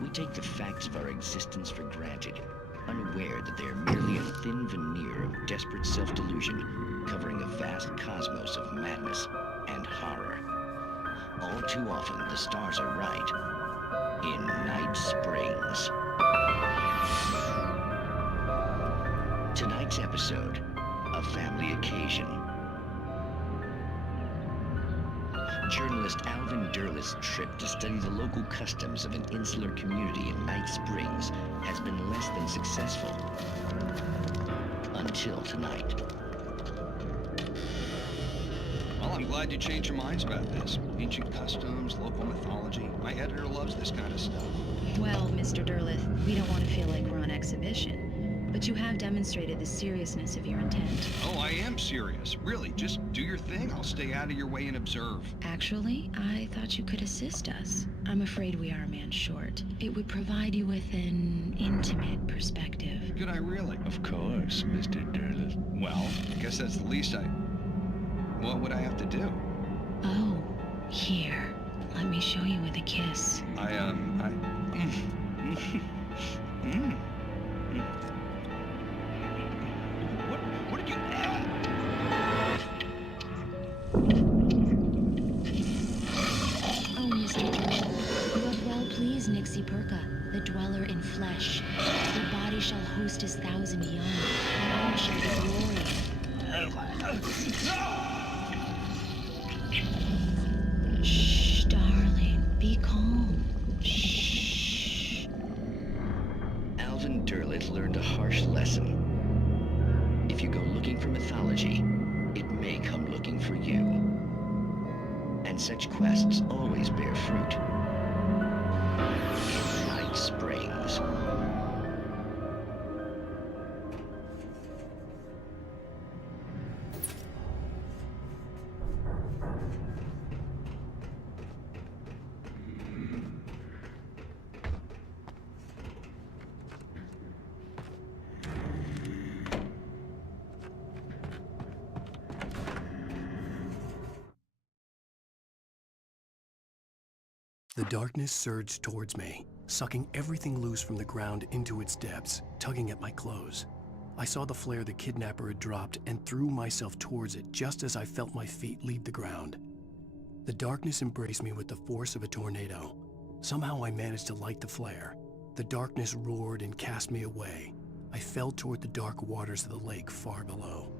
We take the facts of our existence for granted, unaware that they are merely a thin veneer of desperate self-delusion covering a vast cosmos of madness and horror. All too often, the stars are right. In Night Springs. Tonight's episode, a family occasion. Journalist Alvin Derlis' trip to study the local customs of an insular community in Night Springs has been less than successful. Until tonight. Well, I'm glad you changed your minds about this. Ancient customs, local mythology. My editor loves this kind of stuff. Well, Mr. Derlith, we don't want to feel like we're on exhibition. But you have demonstrated the seriousness of your intent. Oh, I am serious. Really, just do your thing. I'll stay out of your way and observe. Actually, I thought you could assist us. I'm afraid we are a man short. It would provide you with an intimate perspective. Could I really? Of course, Mr. Derlith. Well, I guess that's the least What would I have to do? Oh, here. Let me show you with a kiss. What did you... Oh, Mr. Derlith, you have well pleased Nixie Perka, the dweller in flesh. The body shall host his 1,000 young, and all shall be glory. Shh, darling, be calm. Shh. Alvin Derlith learned a harsh lesson. If you go looking for mythology, it may come looking for you. And such quests always bear fruit. In Night Springs. The darkness surged towards me, sucking everything loose from the ground into its depths, tugging at my clothes. I saw the flare the kidnapper had dropped and threw myself towards it just as I felt my feet leave the ground. The darkness embraced me with the force of a tornado. Somehow I managed to light the flare. The darkness roared and cast me away. I fell toward the dark waters of the lake far below.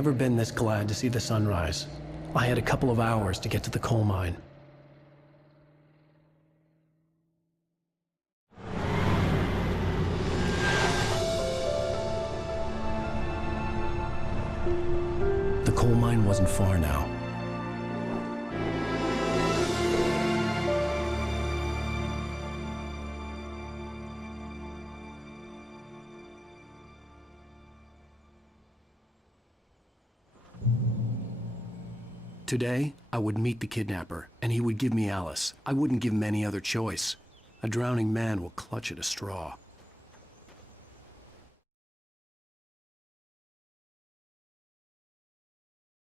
never been this glad to see the sunrise. I had a couple of hours to get to the coal mine. The coal mine wasn't far now. Today, I would meet the kidnapper, and he would give me Alice. I wouldn't give him any other choice. A drowning man will clutch at a straw.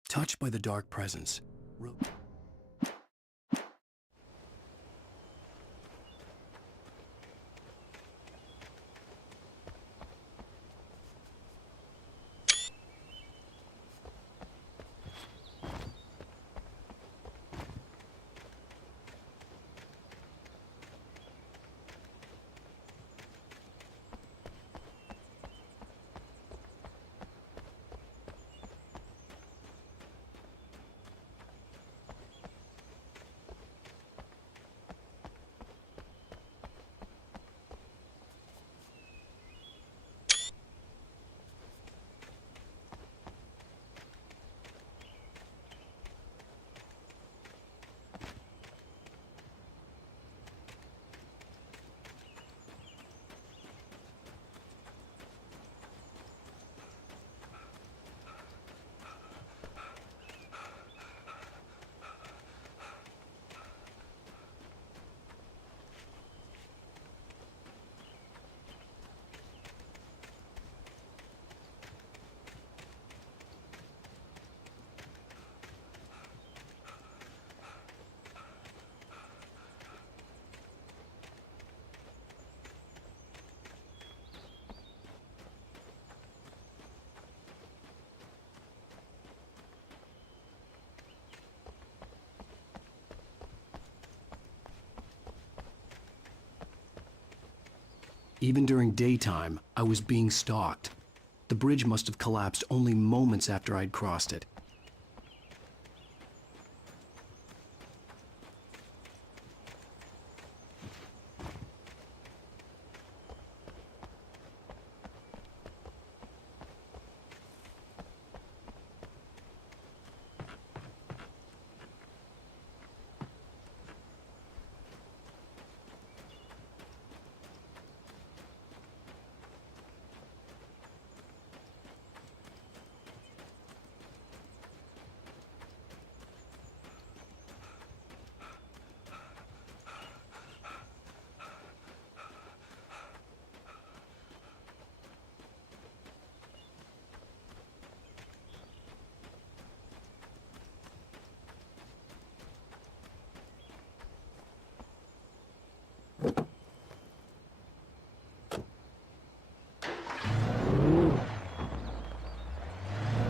Touched by the dark presence. Even during daytime, I was being stalked. The bridge must have collapsed only moments after I'd crossed it.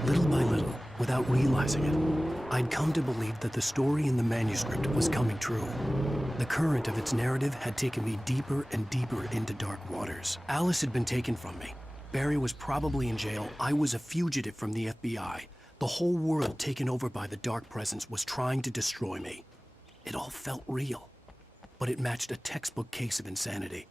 Little by little, without realizing it, I'd come to believe that the story in the manuscript was coming true. The current of its narrative had taken me deeper and deeper into dark waters. Alice had been taken from me. Barry was probably in jail. I was a fugitive from the FBI. The whole world taken over by the dark presence was trying to destroy me. It all felt real, but it matched a textbook case of insanity.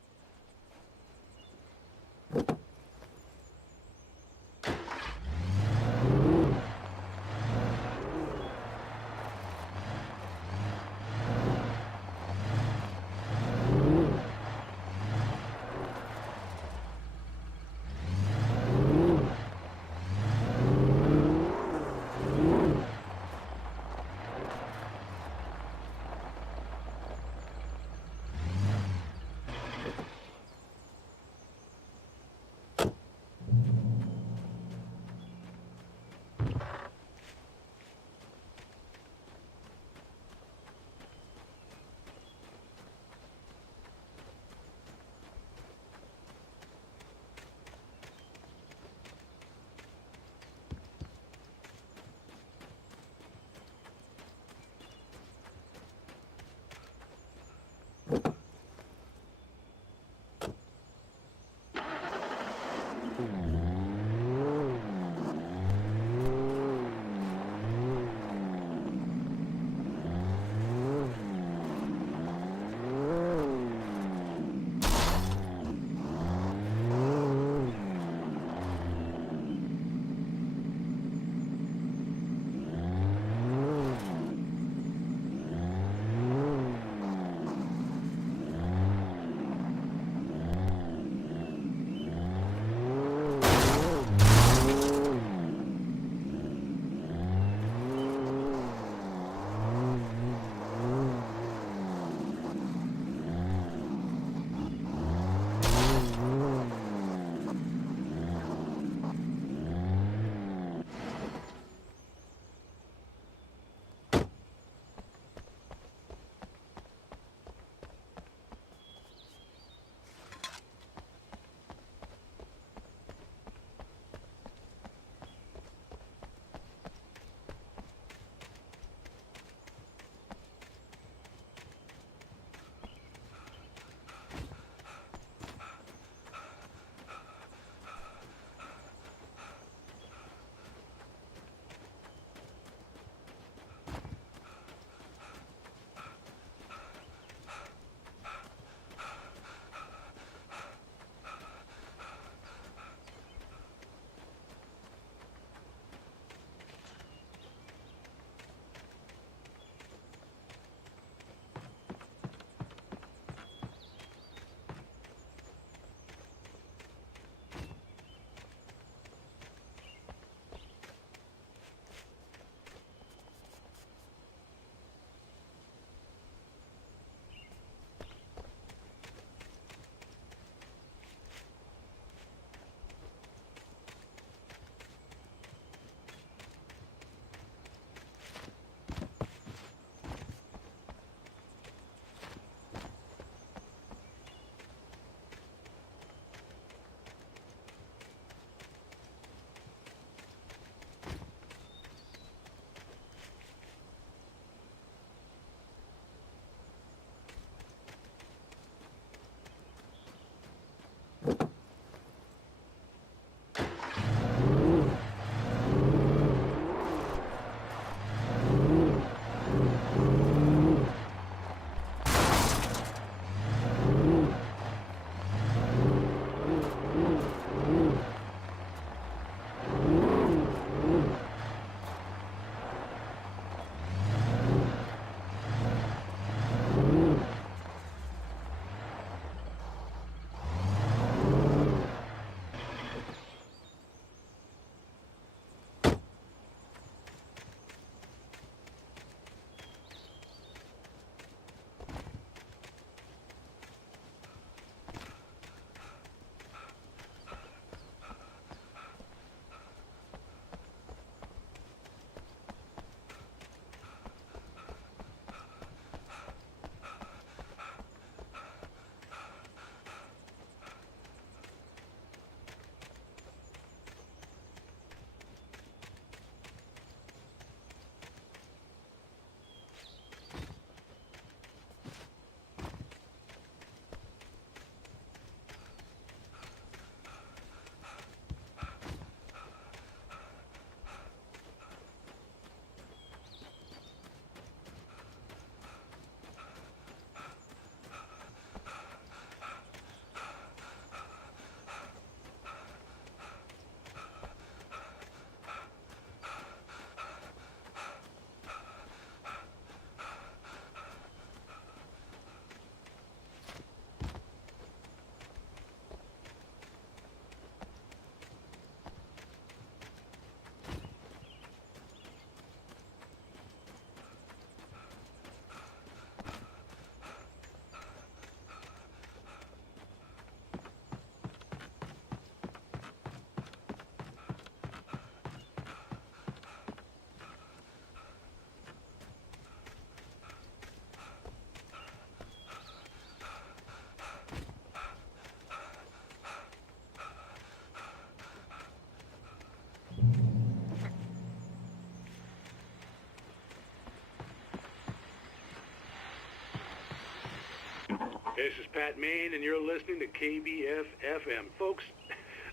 This is Pat Main, and you're listening to KBF-FM. Folks,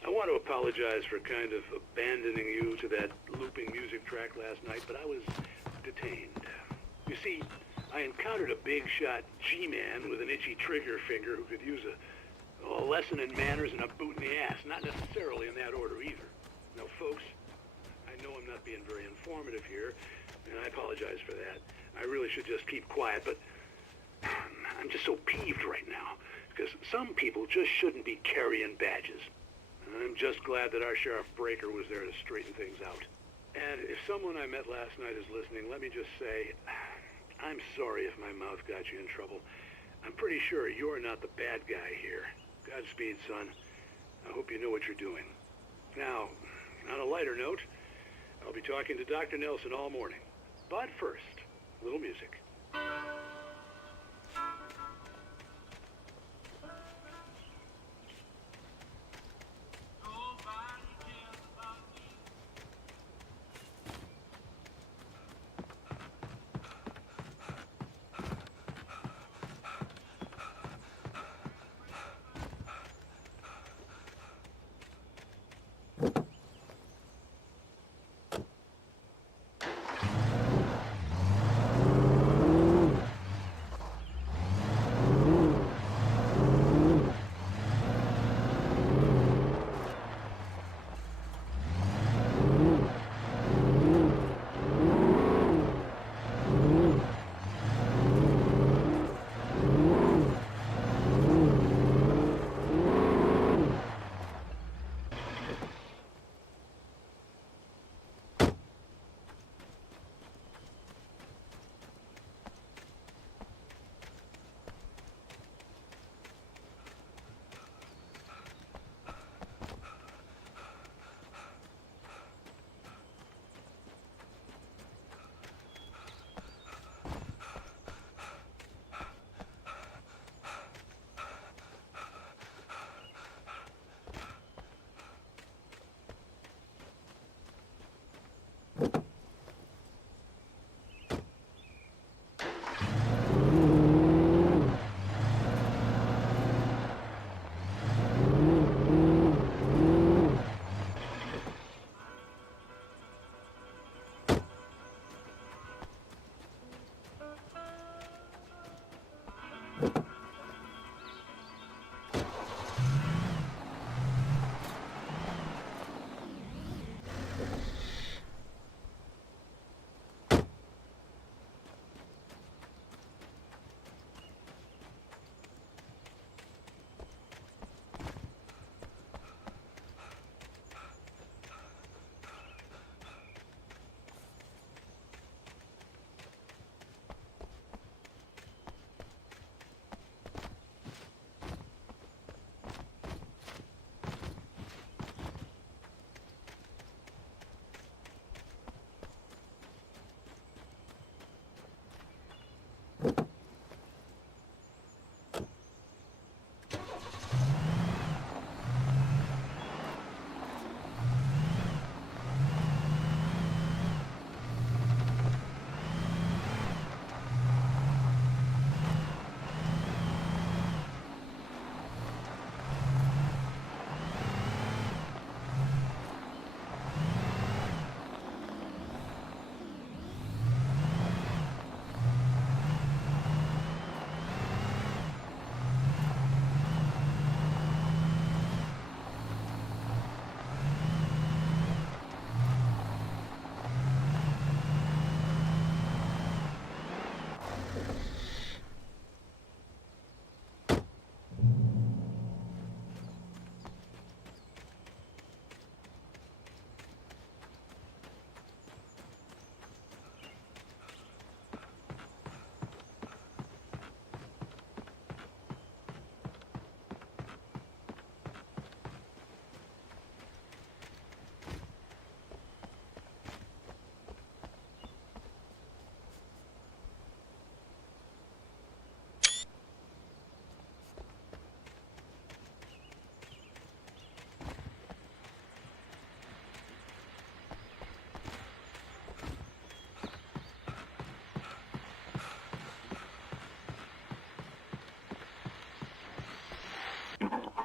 I want to apologize for kind of abandoning you to that looping music track last night, but I was detained. You see, I encountered a big-shot G-man with an itchy trigger finger who could use a lesson in manners and a boot in the ass. Not necessarily in that order either. Now, folks, I know I'm not being very informative here, and I apologize for that. I really should just keep quiet, but I'm just so peeved right now, because some people just shouldn't be carrying badges. I'm just glad that our Sheriff Breaker was there to straighten things out. And if someone I met last night is listening, let me just say, I'm sorry if my mouth got you in trouble. I'm pretty sure you're not the bad guy here. Godspeed, son. I hope you know what you're doing. Now, on a lighter note, I'll be talking to Dr. Nelson all morning. But first, a little music.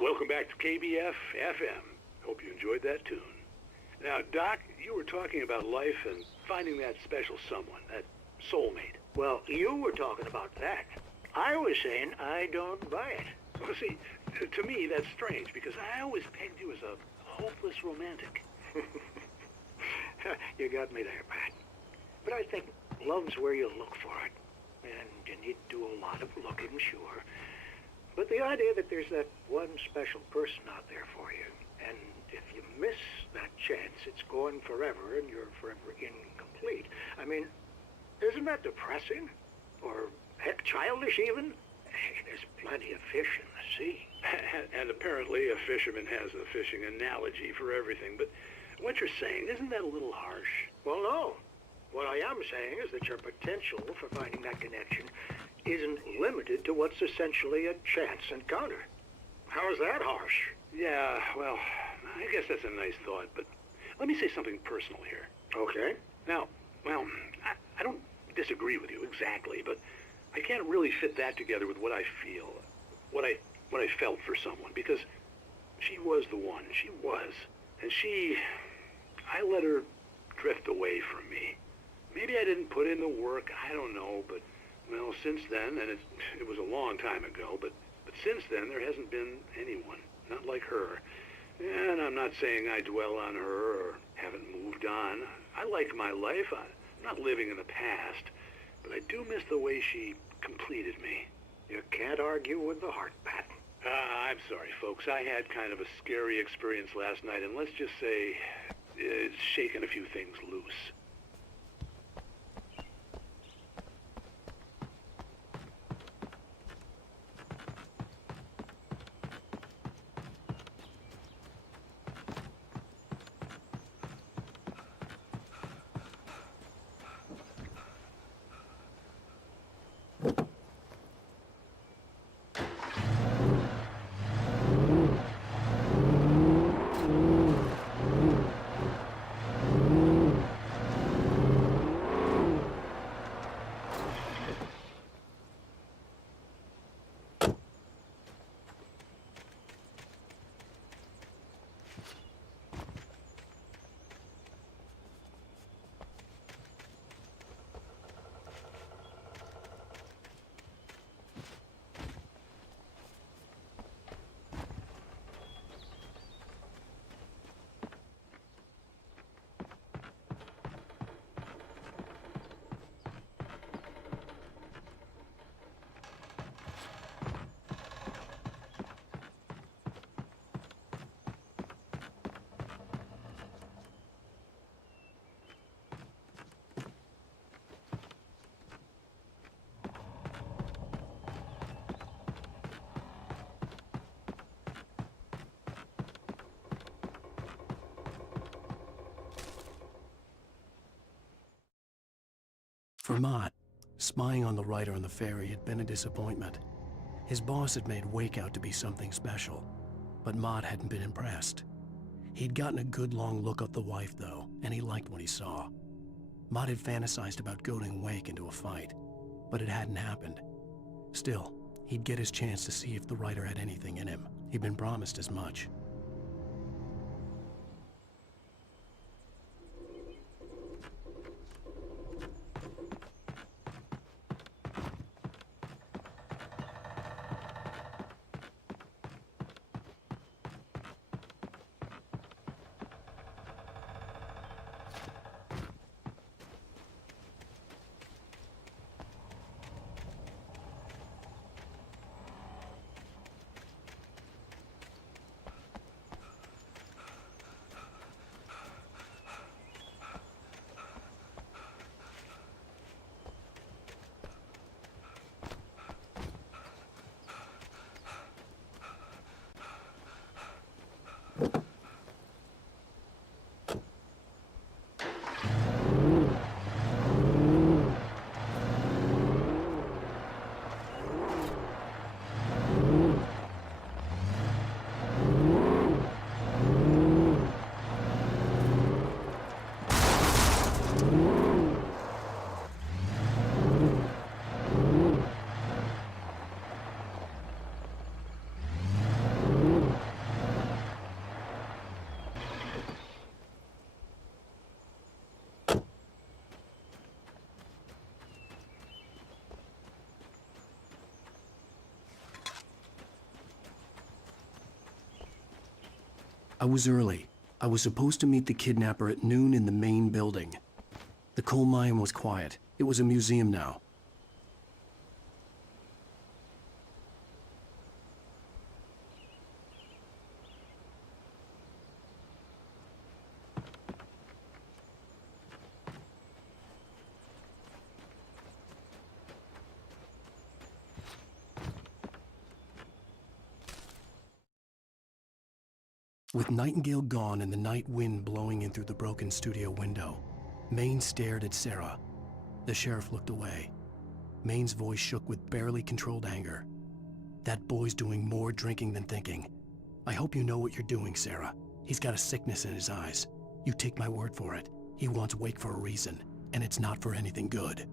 Welcome back to KBF FM. Hope you enjoyed that tune. Now, Doc, you were talking about life and finding that special someone, that soulmate. Well, you were talking about that. I was saying I don't buy it. Well, see, to me, that's strange, because I always pegged you as a hopeless romantic. You got me there, Pat. But I think love's where you look for it. And you need to do a lot of looking, sure. But the idea that there's that one special person out there for you, and if you miss that chance, it's gone forever, and you're forever incomplete. I mean, isn't that depressing? Or, heck, childish even? There's plenty of fish in the sea. And apparently a fisherman has a fishing analogy for everything, but what you're saying, isn't that a little harsh? Well, no. What I am saying is that your potential for finding that connection isn't limited to what's essentially a chance encounter. How is that harsh? Yeah, well, I guess that's a nice thought, but let me say something personal here. Okay. Now, well, I don't disagree with you exactly, but I can't really fit that together with what I feel, what I felt for someone, because she was the one. She was. And I let her drift away from me. Maybe I didn't put in the work, I don't know, but, well, since then, and it was a long time ago, but since then, there hasn't been anyone, not like her. And I'm not saying I dwell on her or haven't moved on. I like my life. I'm not living in the past, but I do miss the way she completed me. You can't argue with the heart, Pat. I'm sorry, folks. I had kind of a scary experience last night, and let's just say it's shaken a few things loose. For Mott, spying on the writer on the ferry had been a disappointment. His boss had made Wake out to be something special, but Mott hadn't been impressed. He'd gotten a good long look at the wife, though, and he liked what he saw. Mott had fantasized about goading Wake into a fight, but it hadn't happened. Still, he'd get his chance to see if the writer had anything in him. He'd been promised as much. was early. I was supposed to meet the kidnapper at noon in the main building. The coal mine was quiet. It was a museum now. With Nightingale gone and the night wind blowing in through the broken studio window, Maine stared at Sarah. The sheriff looked away. Maine's voice shook with barely controlled anger. That boy's doing more drinking than thinking. I hope you know what you're doing, Sarah. He's got a sickness in his eyes. You take my word for it. He wants Wake for a reason, and it's not for anything good.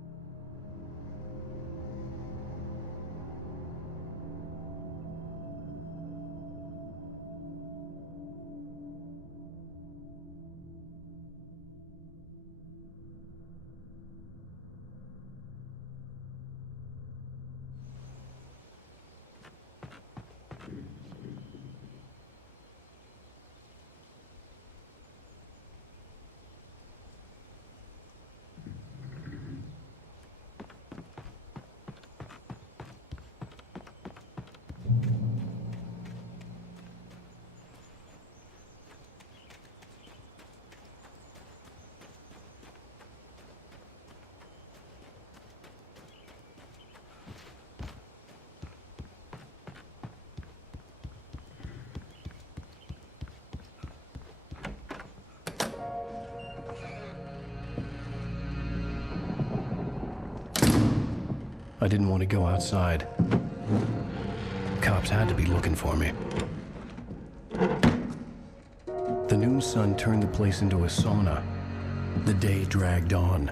I didn't want to go outside. Cops had to be looking for me. The noon sun turned the place into a sauna. The day dragged on.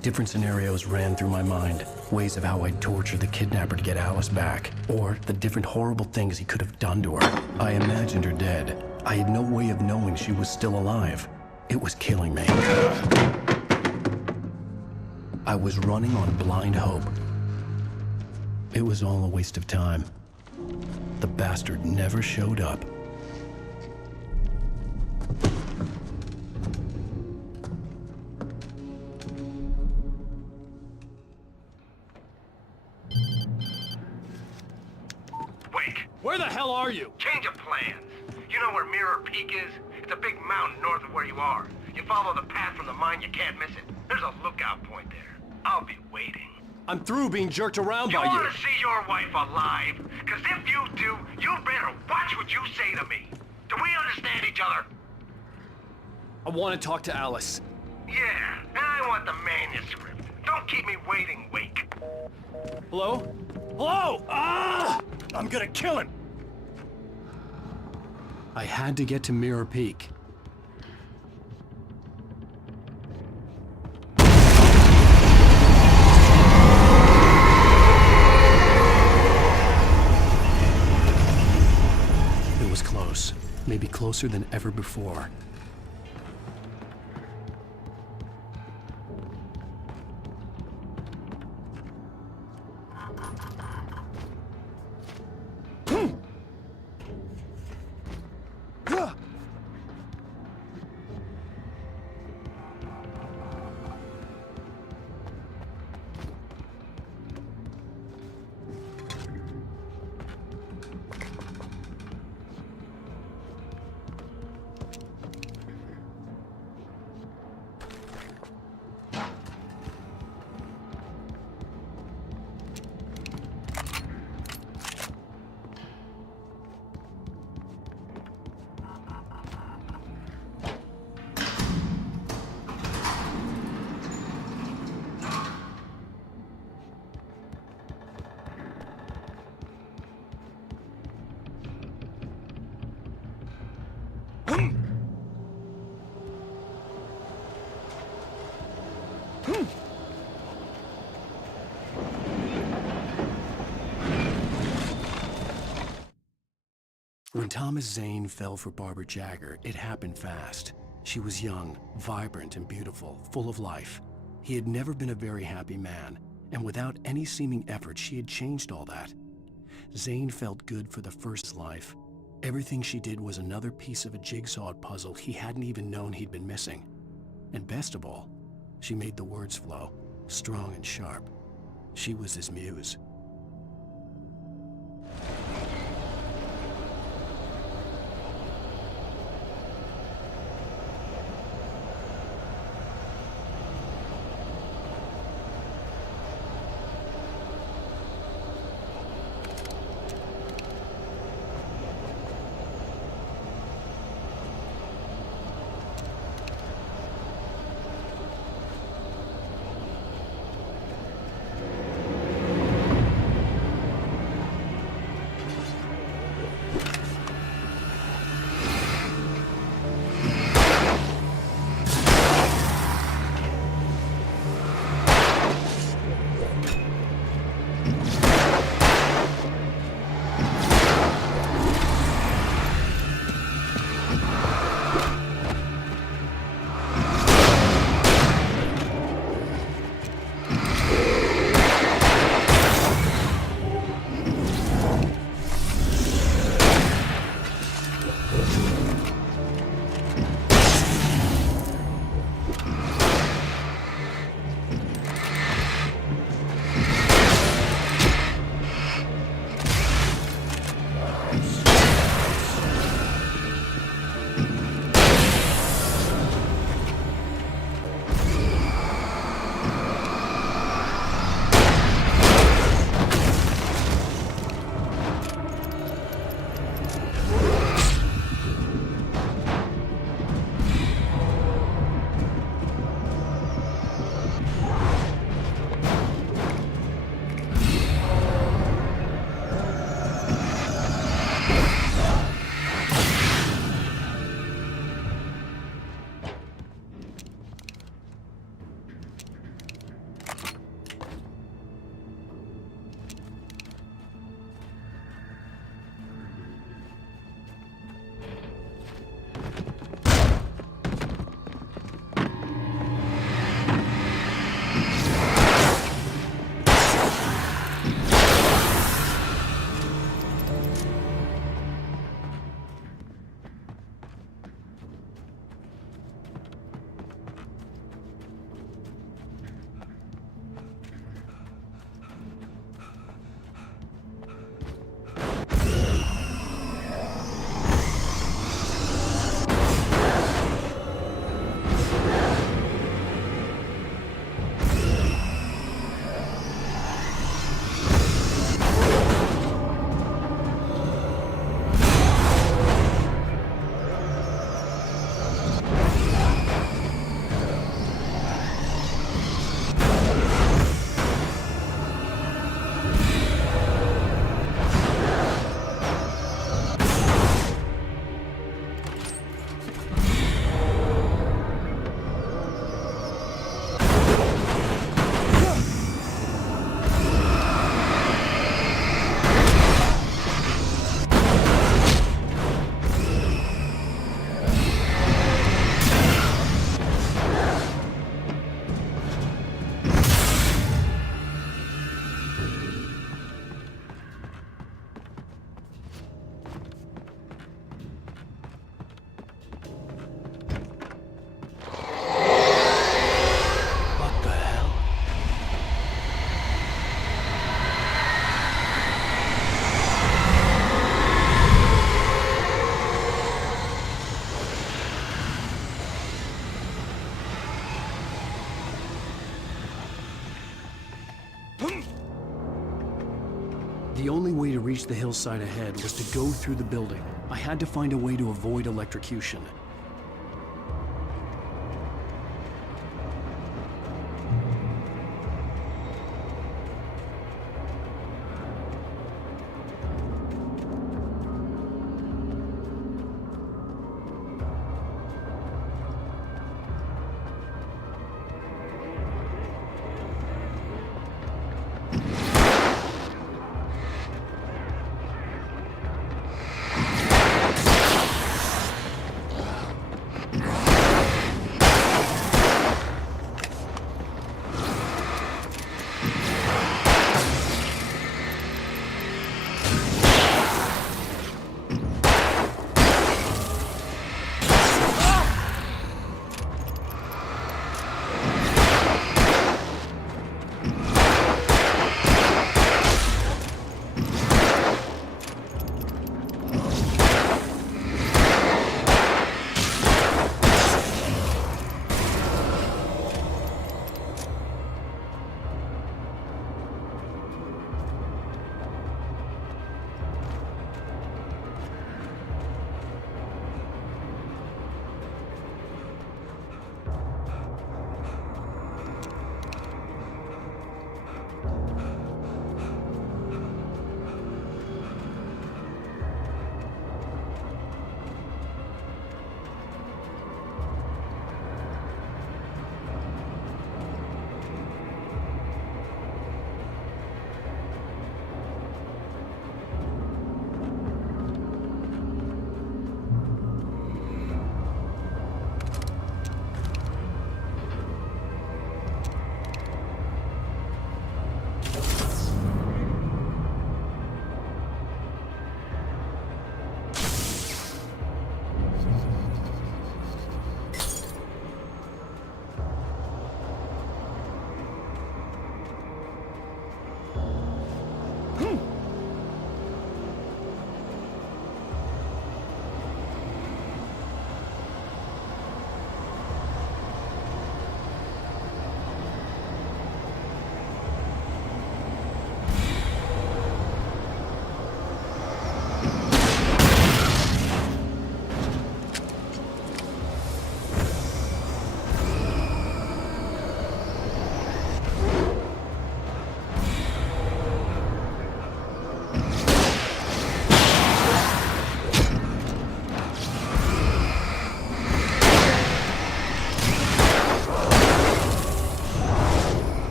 Different scenarios ran through my mind. Ways of how I'd torture the kidnapper to get Alice back. Or the different horrible things he could have done to her. I imagined her dead. I had no way of knowing she was still alive. It was killing me. I was running on blind hope. It was all a waste of time. The bastard never showed up. Wake, Where the hell are you? change of plans. You know where Mirror Peak is? It's a big mountain north of where you are. You follow the path from the mine, you can't miss it. There's a lookout point there. I'll be waiting. I'm through being jerked around by You you. want to see your wife alive? Because if you do, you better watch what you say to me. Do we understand each other? I want to talk to Alice. Yeah, and I want the manuscript. Don't keep me waiting, Wake. Hello? Hello? Ah! I'm gonna kill him. I had to get to Mirror Peak. It was close. Maybe closer than ever before. When Thomas Zane fell for Barbara Jagger, it happened fast. She was young, vibrant, and beautiful, full of life. He had never been a very happy man, and without any seeming effort, she had changed all that. Zane felt good for the first life, Everything she did was another piece of a jigsaw puzzle he hadn't even known he'd been missing. And best of all, she made the words flow, strong and sharp. She was his muse. The only way to reach the hillside ahead was to go through the building. I had to find a way to avoid electrocution.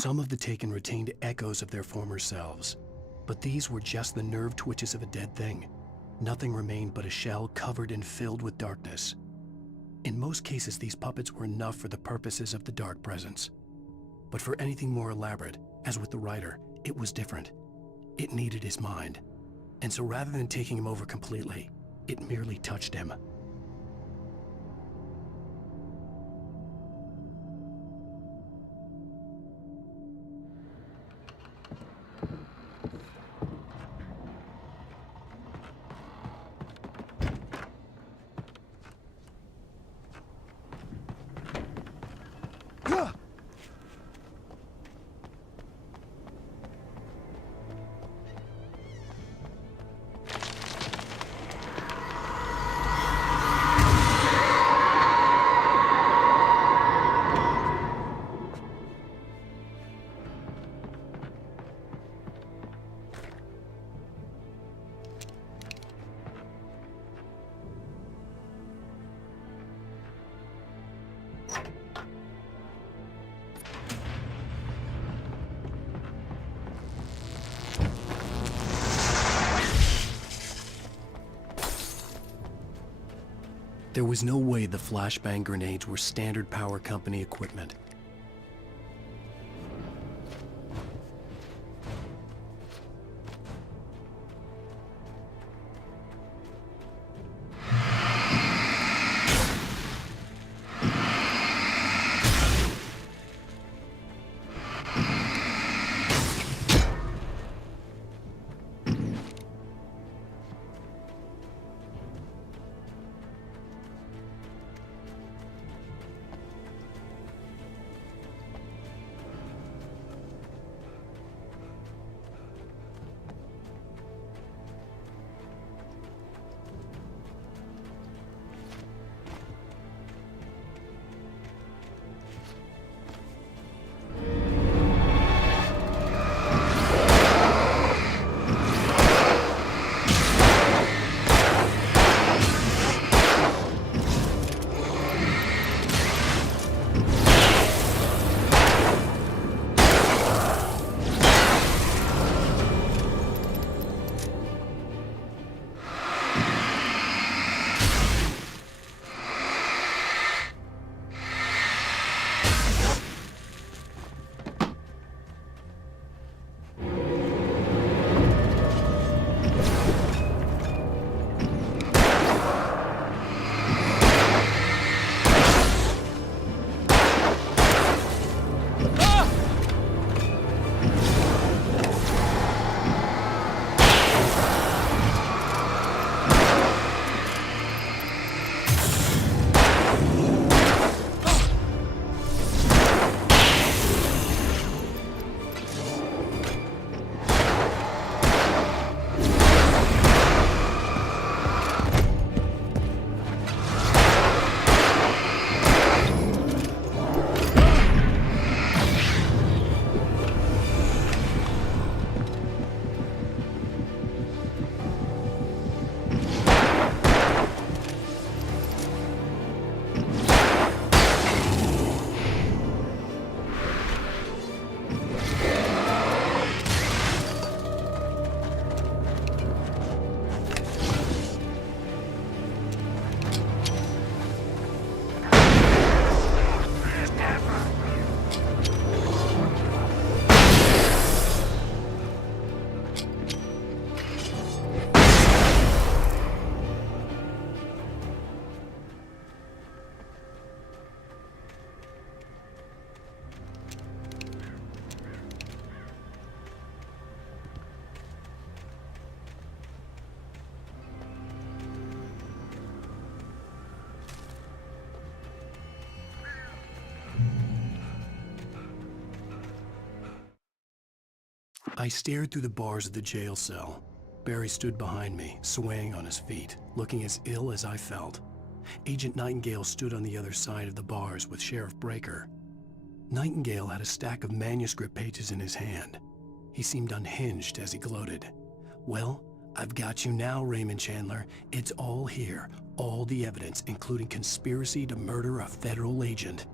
Some of the taken retained echoes of their former selves, but these were just the nerve twitches of a dead thing. Nothing remained but a shell covered and filled with darkness. In most cases, these puppets were enough for the purposes of the dark presence. But for anything more elaborate, as with the writer, it was different. It needed his mind. And so rather than taking him over completely, it merely touched him. There was no way the flashbang grenades were standard power company equipment. I stared through the bars of the jail cell. Barry stood behind me, swaying on his feet, looking as ill as I felt. Agent Nightingale stood on the other side of the bars with Sheriff Breaker. Nightingale had a stack of manuscript pages in his hand. He seemed unhinged as he gloated. "Well, I've got you now, Raymond Chandler. It's all here. All the evidence, including conspiracy to murder a federal agent."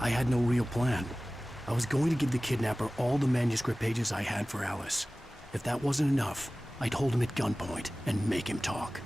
I had no real plan. I was going to give the kidnapper all the manuscript pages I had for Alice. If that wasn't enough, I'd hold him at gunpoint and make him talk.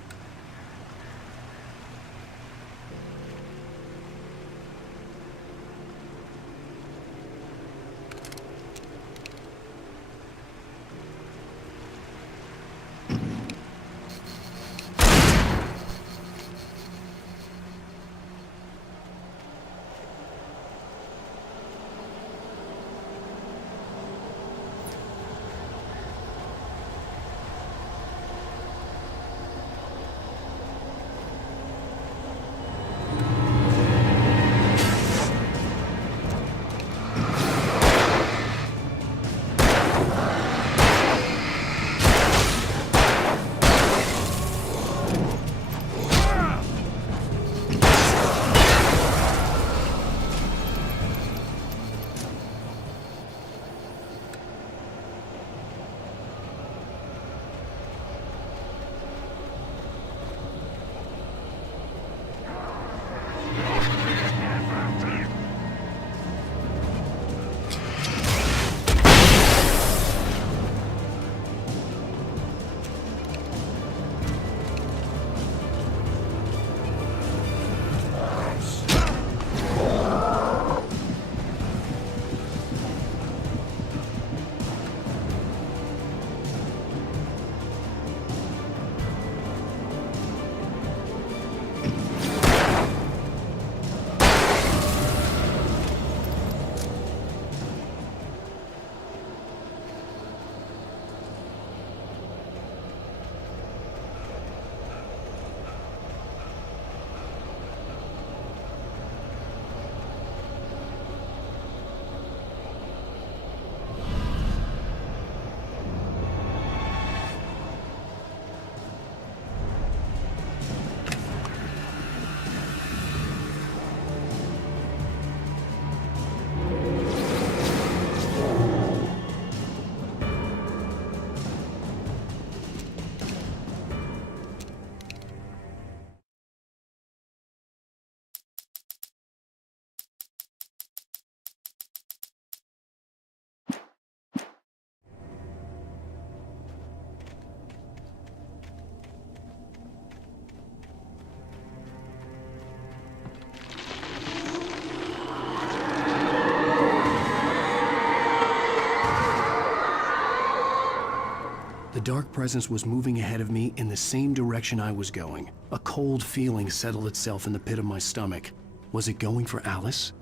The dark presence was moving ahead of me in the same direction I was going. A cold feeling settled itself in the pit of my stomach. Was it going for Alice?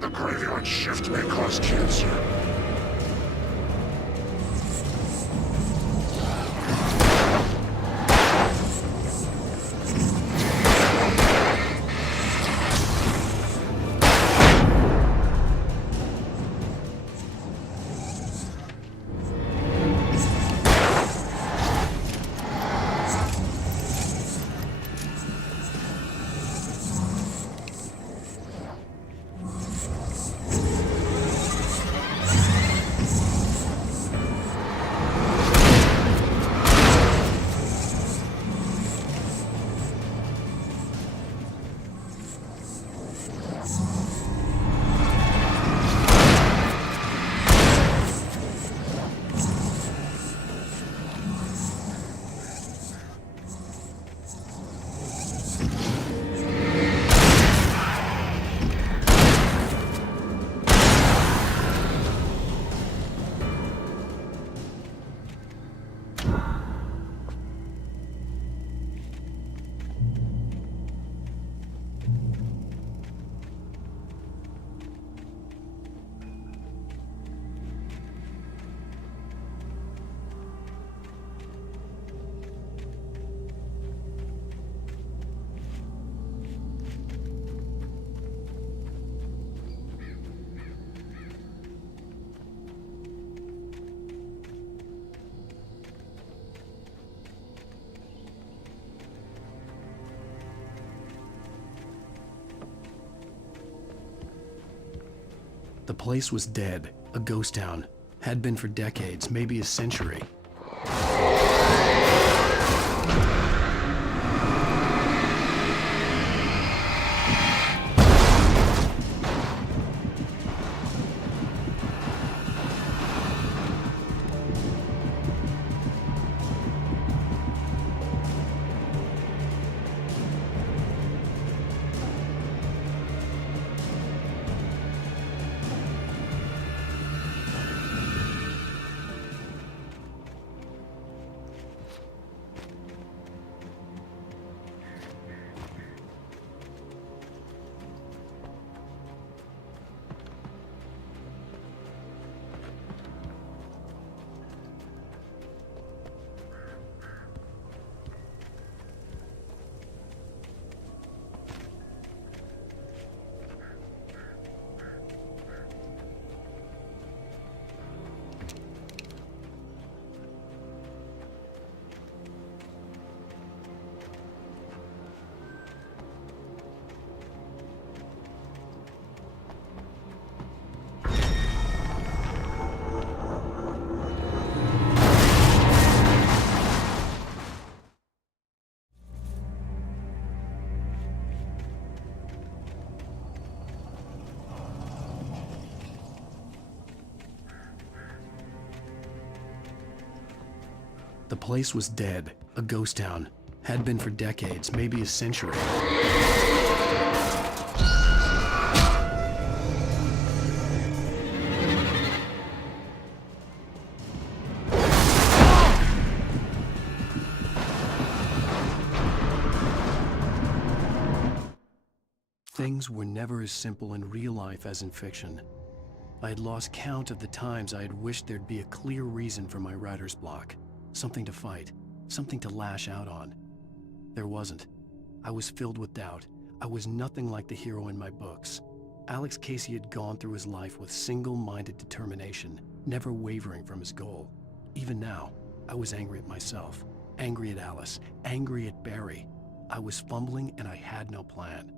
The graveyard shift may cause cancer. The place was dead, a ghost town. Had been for decades, maybe a century. The place was dead, a ghost town. Had been for decades, maybe a century. Things were never as simple in real life as in fiction. I had lost count of the times I had wished there'd be a clear reason for my writer's block. Something to fight, something to lash out on. There wasn't. I was filled with doubt. I was nothing like the hero in my books. Alex Casey had gone through his life with single-minded determination, never wavering from his goal. Even now, I was angry at myself, angry at Alice, angry at Barry. I was fumbling and I had no plan.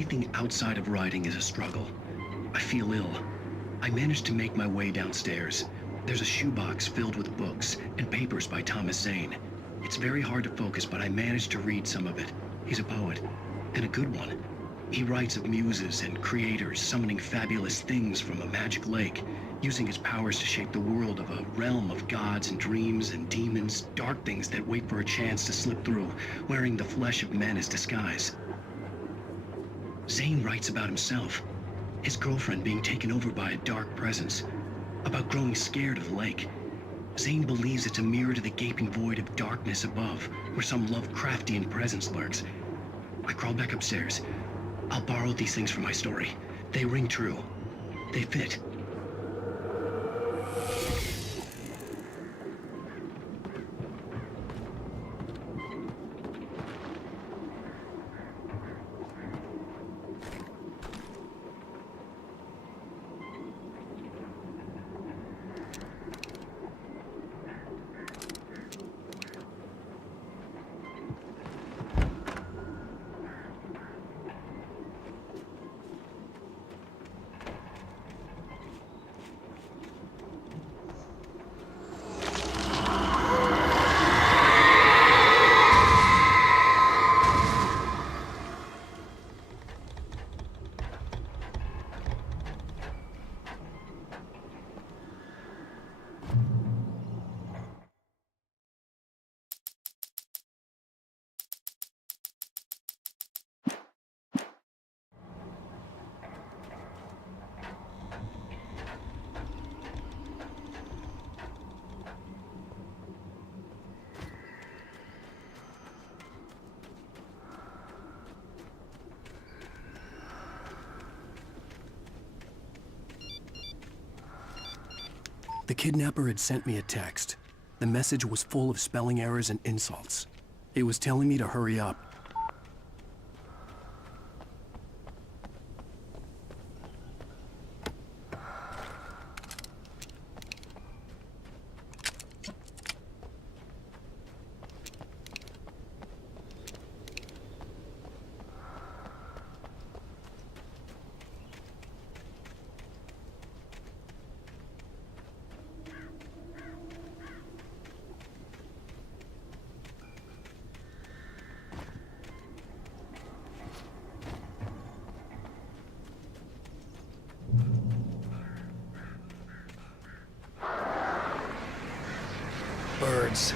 Anything outside of writing is a struggle. I feel ill. I managed to make my way downstairs. There's a shoebox filled with books and papers by Thomas Zane. It's very hard to focus, but I managed to read some of it. He's a poet, and a good one. He writes of muses and creators summoning fabulous things from a magic lake, using his powers to shape the world of a realm of gods and dreams and demons, dark things that wait for a chance to slip through, wearing the flesh of men as disguise. Zane writes about himself, his girlfriend being taken over by a dark presence, about growing scared of the lake. Zane believes it's a mirror to the gaping void of darkness above, where some Lovecraftian presence lurks. I crawl back upstairs. I'll borrow these things for my story. They ring true. They fit. The kidnapper had sent me a text. The message was full of spelling errors and insults. It was telling me to hurry up. Birds.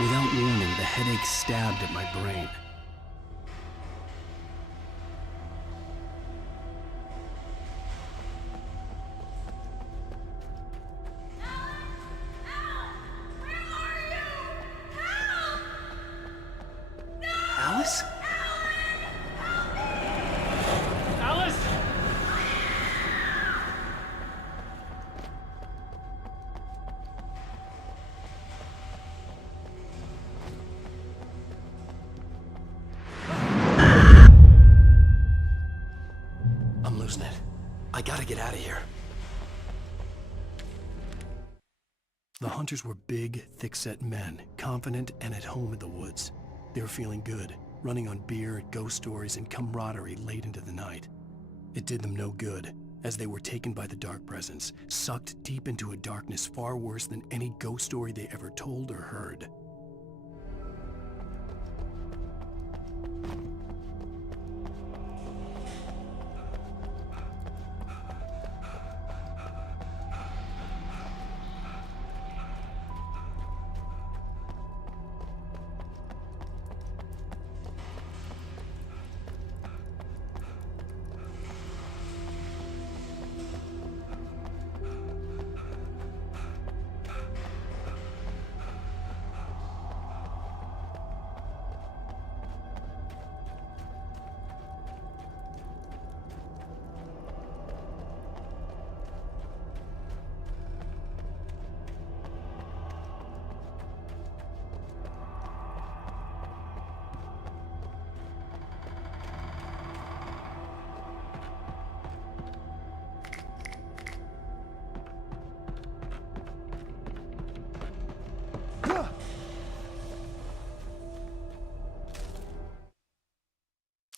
Without warning, the headache stabbed at my brain. Alice? Alice! I'm losing it. I gotta get out of here. The hunters were big, thick-set men, confident and at home in the woods. They were feeling good, running on beer, ghost stories, and camaraderie late into the night. It did them no good, as they were taken by the dark presence, sucked deep into a darkness far worse than any ghost story they ever told or heard.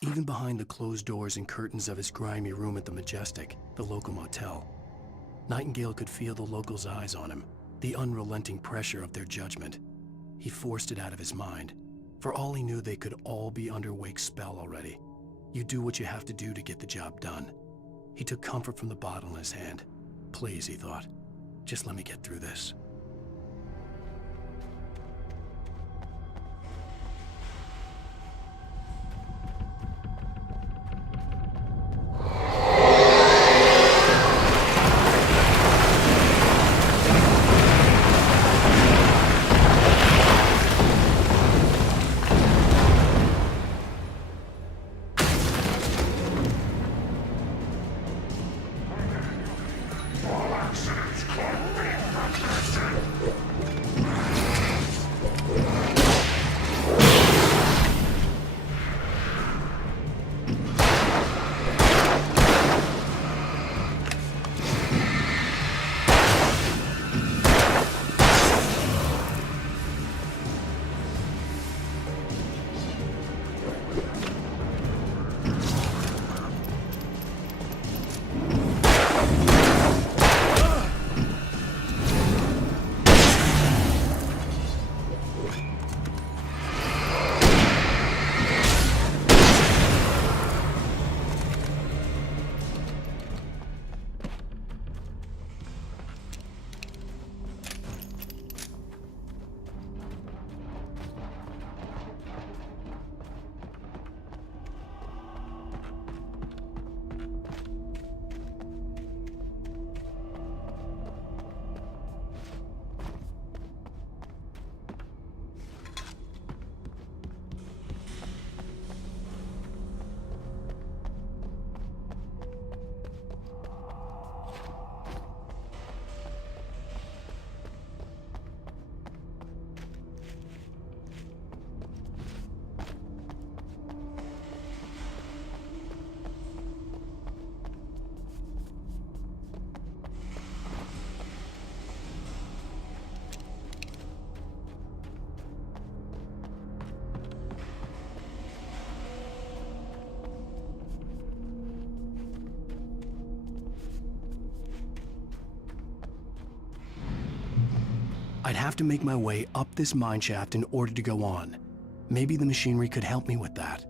Even behind the closed doors and curtains of his grimy room at the Majestic, the local motel, Nightingale could feel the locals' eyes on him, the unrelenting pressure of their judgment. He forced it out of his mind. For all he knew, they could all be under Wake's spell already. You do what you have to do to get the job done. He took comfort from the bottle in his hand. Please, he thought, just let me get through this. I'd have to make my way up this mine shaft in order to go on. Maybe the machinery could help me with that.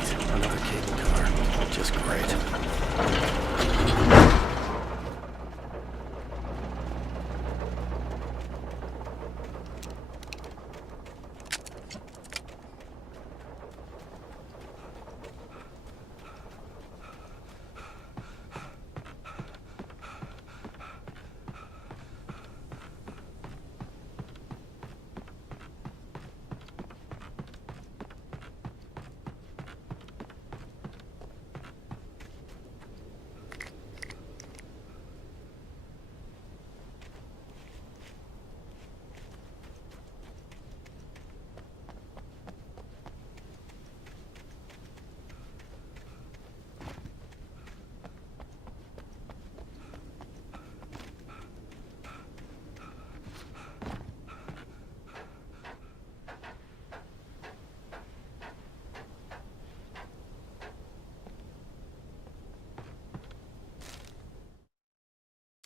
Great. Another cable car. Just great.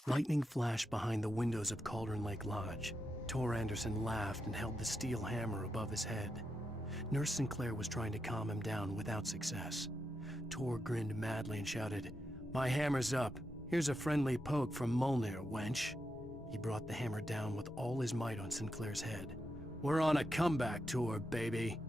Lightning flashed behind the windows of Cauldron Lake Lodge. Tor Anderson laughed and held the steel hammer above his head. Nurse Sinclair was trying to calm him down without success. Tor grinned madly and shouted, "My hammer's up. Here's a friendly poke from Molnir, wench." He brought the hammer down with all his might on Sinclair's head. "We're on a comeback tour, baby."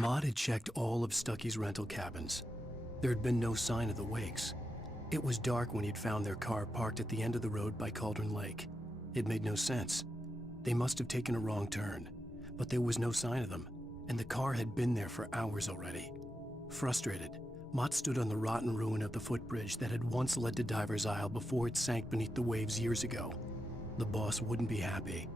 Maud had checked all of Stucky's rental cabins. There had been no sign of the Wakes. It was dark when he'd found their car parked at the end of the road by Cauldron Lake. It made no sense. They must have taken a wrong turn, but there was no sign of them, and the car had been there for hours already. Frustrated, Mott stood on the rotten ruin of the footbridge that had once led to Diver's Isle before it sank beneath the waves years ago. The boss wouldn't be happy.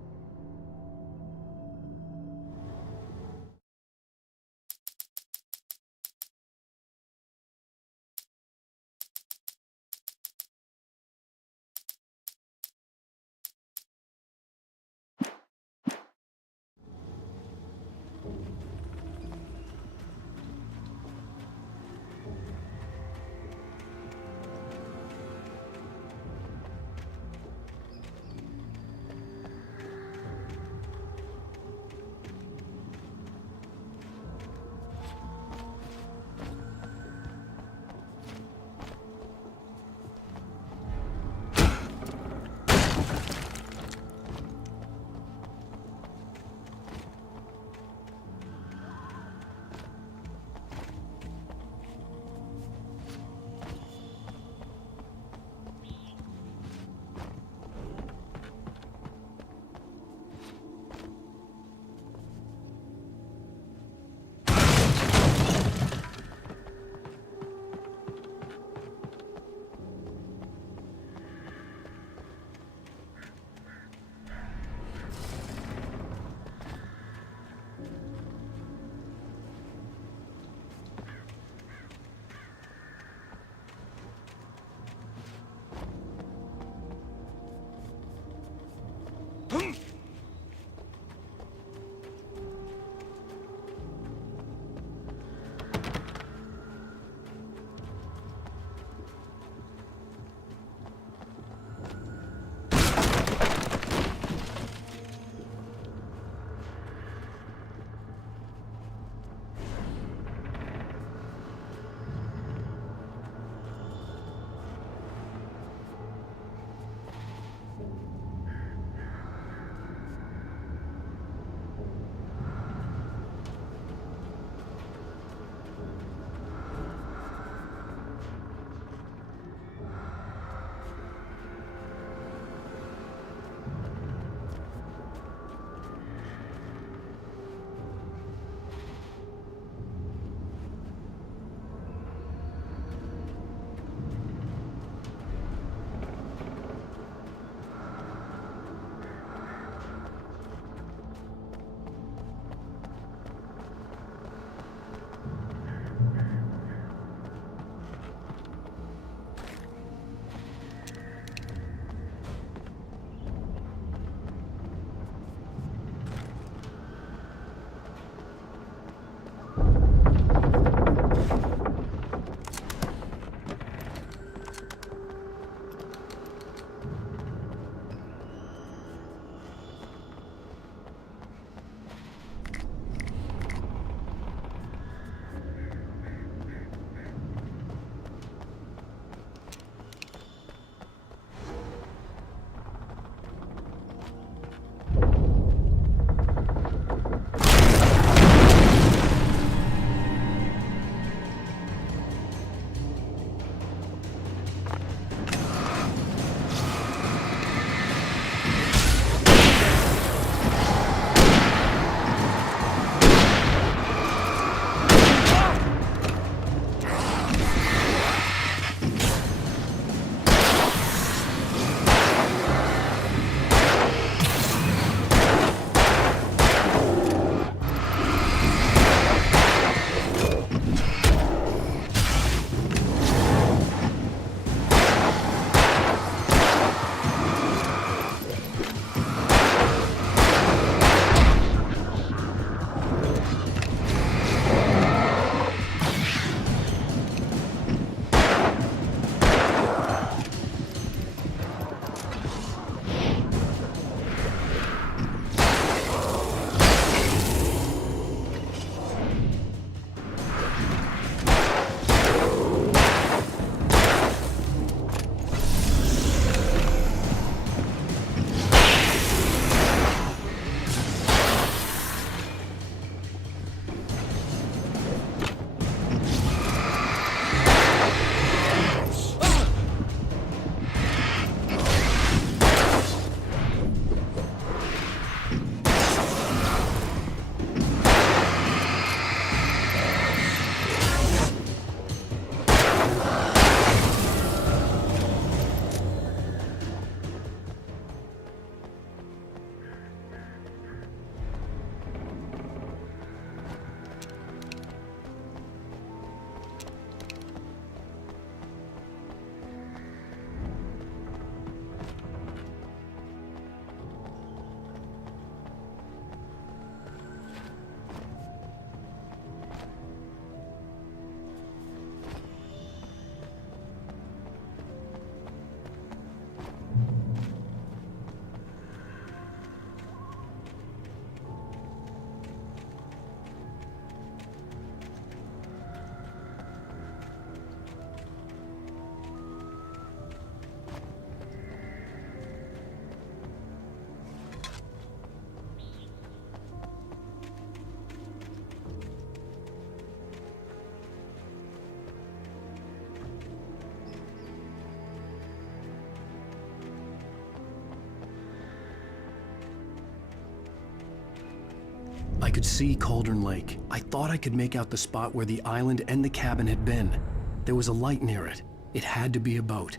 could see Cauldron Lake. I thought I could make out the spot where the island and the cabin had been. There was a light near it. It had to be a boat.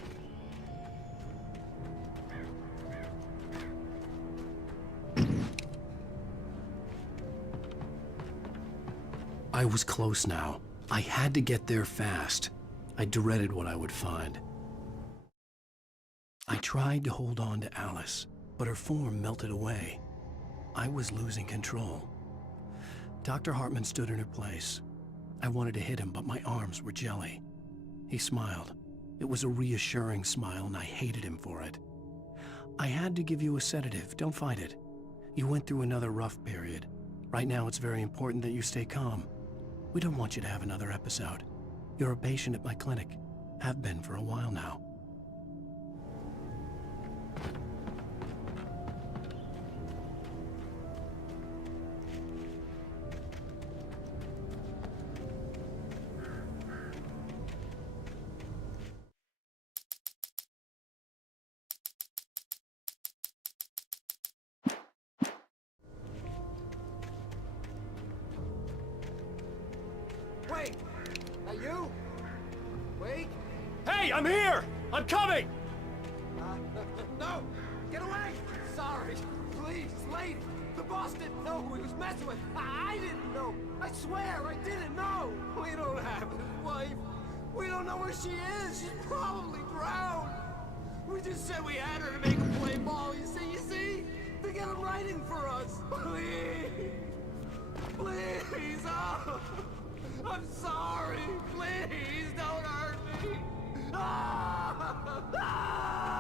I was close now. I had to get there fast. I dreaded what I would find. I tried to hold on to Alice, but her form melted away. I was losing control. Dr. Hartman stood in her place. I wanted to hit him, but my arms were jelly. He smiled. It was a reassuring smile, and I hated him for it. I had to give you a sedative. Don't fight it. You went through another rough period. Right now, it's very important that you stay calm. We don't want you to have another episode. You're a patient at my clinic. Have been for a while now. Wait! That you? Wait! Hey, I'm here! I'm coming! No! Get away! Sorry. Please, late. The boss didn't know who he was messing with. I didn't know. I swear, I didn't know. We don't have his wife. We don't know where she is. She's probably drowned. We just said we had her to make him play ball. You see? To get him writing for us. Please. Please. Oh. I'm sorry. Please don't hurt me. Ah! Ah!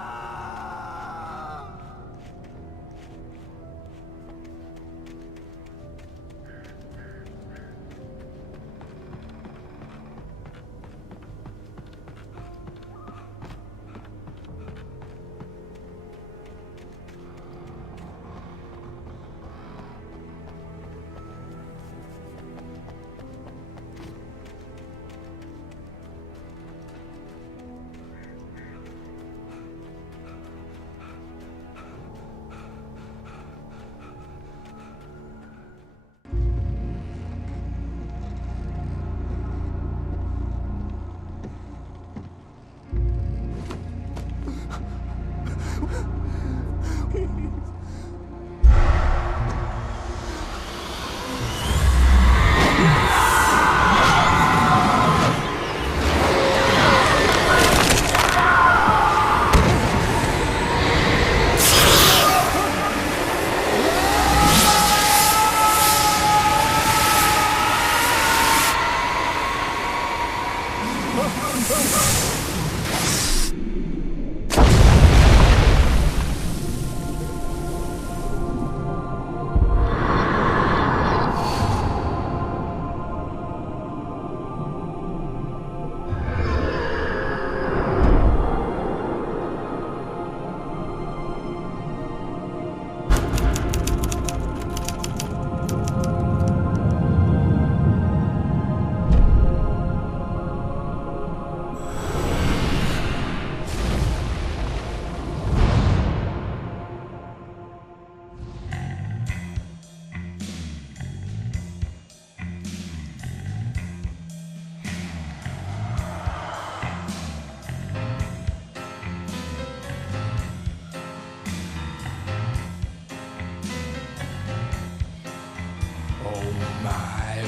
Oh my,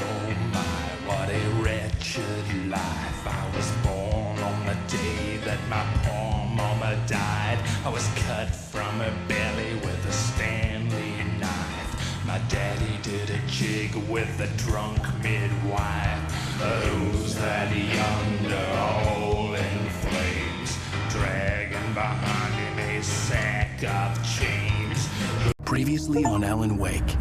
what a wretched life. I was born on the day that my poor mama died. I was cut from her belly with a Stanley knife. My daddy did a jig with a drunk midwife. Who's that yonder all in flames, dragging behind him a sack of chains? Previously on Alan Wake,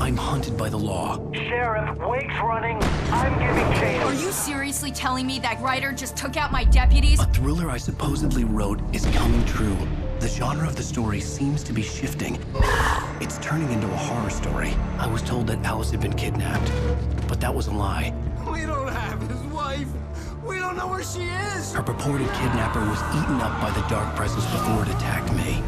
I'm hunted by the law. Sheriff, Wake's running. I'm giving chase. Are you seriously telling me that writer just took out my deputies? A thriller I supposedly wrote is coming true. The genre of the story seems to be shifting. It's turning into a horror story. I was told that Alice had been kidnapped, but that was a lie. We don't have his wife. We don't know where she is. Her purported kidnapper was eaten up by the dark presence before it attacked me.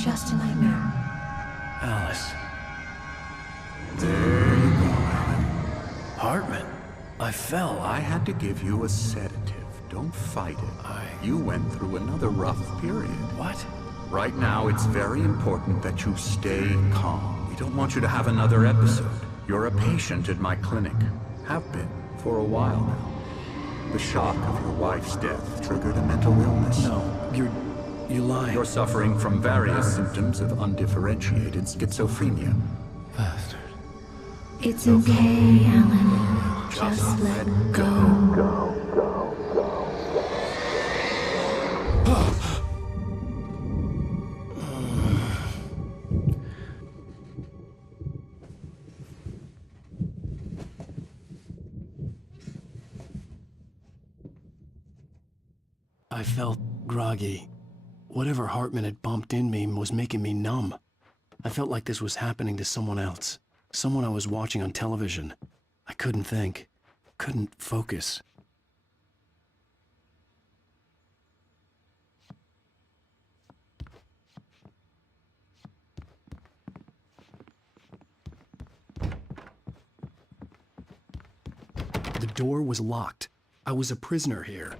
just a nightmare. Alice. There you go, Alan. Hartman, I fell. I had to give you a sedative. Don't fight it. You went through another rough period. What? Right now, it's very important that you stay calm. We don't want you to have another episode. You're a patient at my clinic. Have been for a while now. The shock of your wife's death triggered a mental illness. No, you're lying. You're suffering from various symptoms of undifferentiated schizophrenia. Bastard. It's okay, Alan. Just let go. I felt groggy. Whatever Hartman had bumped in me was making me numb. I felt like this was happening to someone else. Someone I was watching on television. I couldn't think. Couldn't focus. The door was locked. I was a prisoner here.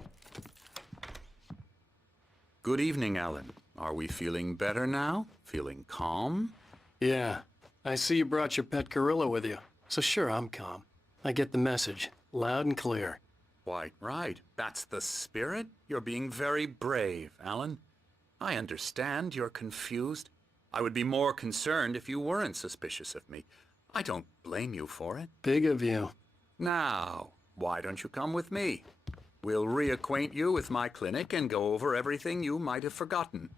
Good evening, Alan. Are we feeling better now? Feeling calm? Yeah. I see you brought your pet gorilla with you. So sure, I'm calm. I get the message. Loud and clear. Quite right. That's the spirit. You're being very brave, Alan. I understand you're confused. I would be more concerned if you weren't suspicious of me. I don't blame you for it. Big of you. Now, why don't you come with me? We'll reacquaint you with my clinic and go over everything you might have forgotten.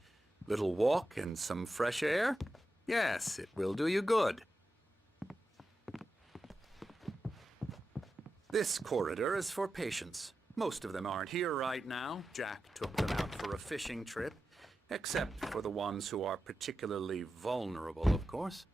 Little walk and some fresh air? Yes, it will do you good. This corridor is for patients. Most of them aren't here right now. Jack took them out for a fishing trip, except for the ones who are particularly vulnerable, of course.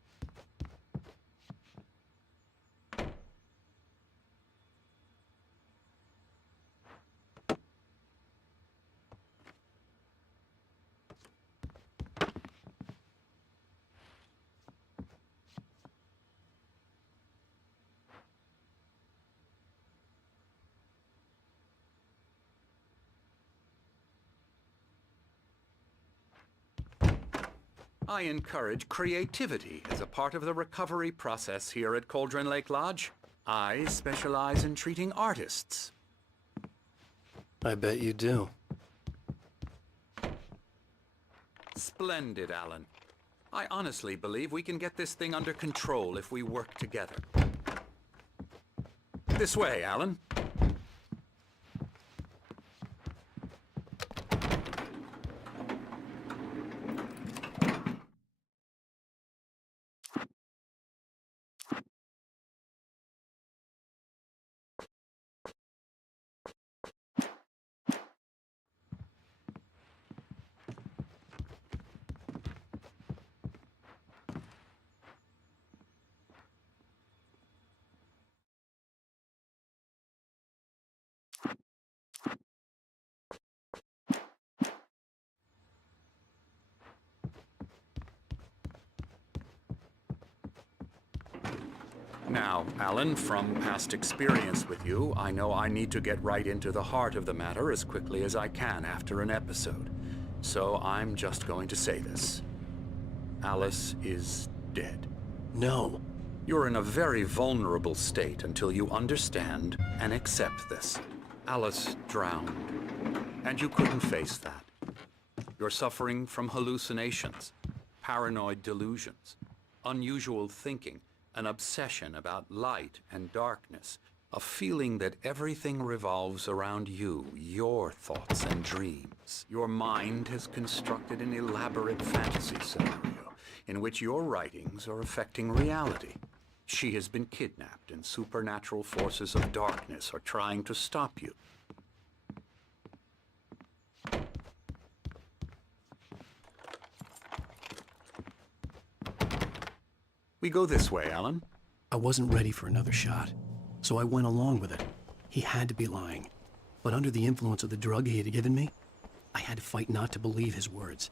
I encourage creativity as a part of the recovery process here at Cauldron Lake Lodge. I specialize in treating artists. I bet you do. Splendid, Alan. I honestly believe we can get this thing under control if we work together. This way, Alan. Now, Alan, from past experience with you, I know I need to get right into the heart of the matter as quickly as I can after an episode. So I'm just going to say this. Alice is dead. No. You're in a very vulnerable state until you understand and accept this. Alice drowned, and you couldn't face that. You're suffering from hallucinations, paranoid delusions, unusual thinking, an obsession about light and darkness, a feeling that everything revolves around you, your thoughts and dreams. Your mind has constructed an elaborate fantasy scenario in which your writings are affecting reality. She has been kidnapped and supernatural forces of darkness are trying to stop you. We go this way, Alan. I wasn't ready for another shot, so I went along with it. He had to be lying. But under the influence of the drug he had given me, I had to fight not to believe his words.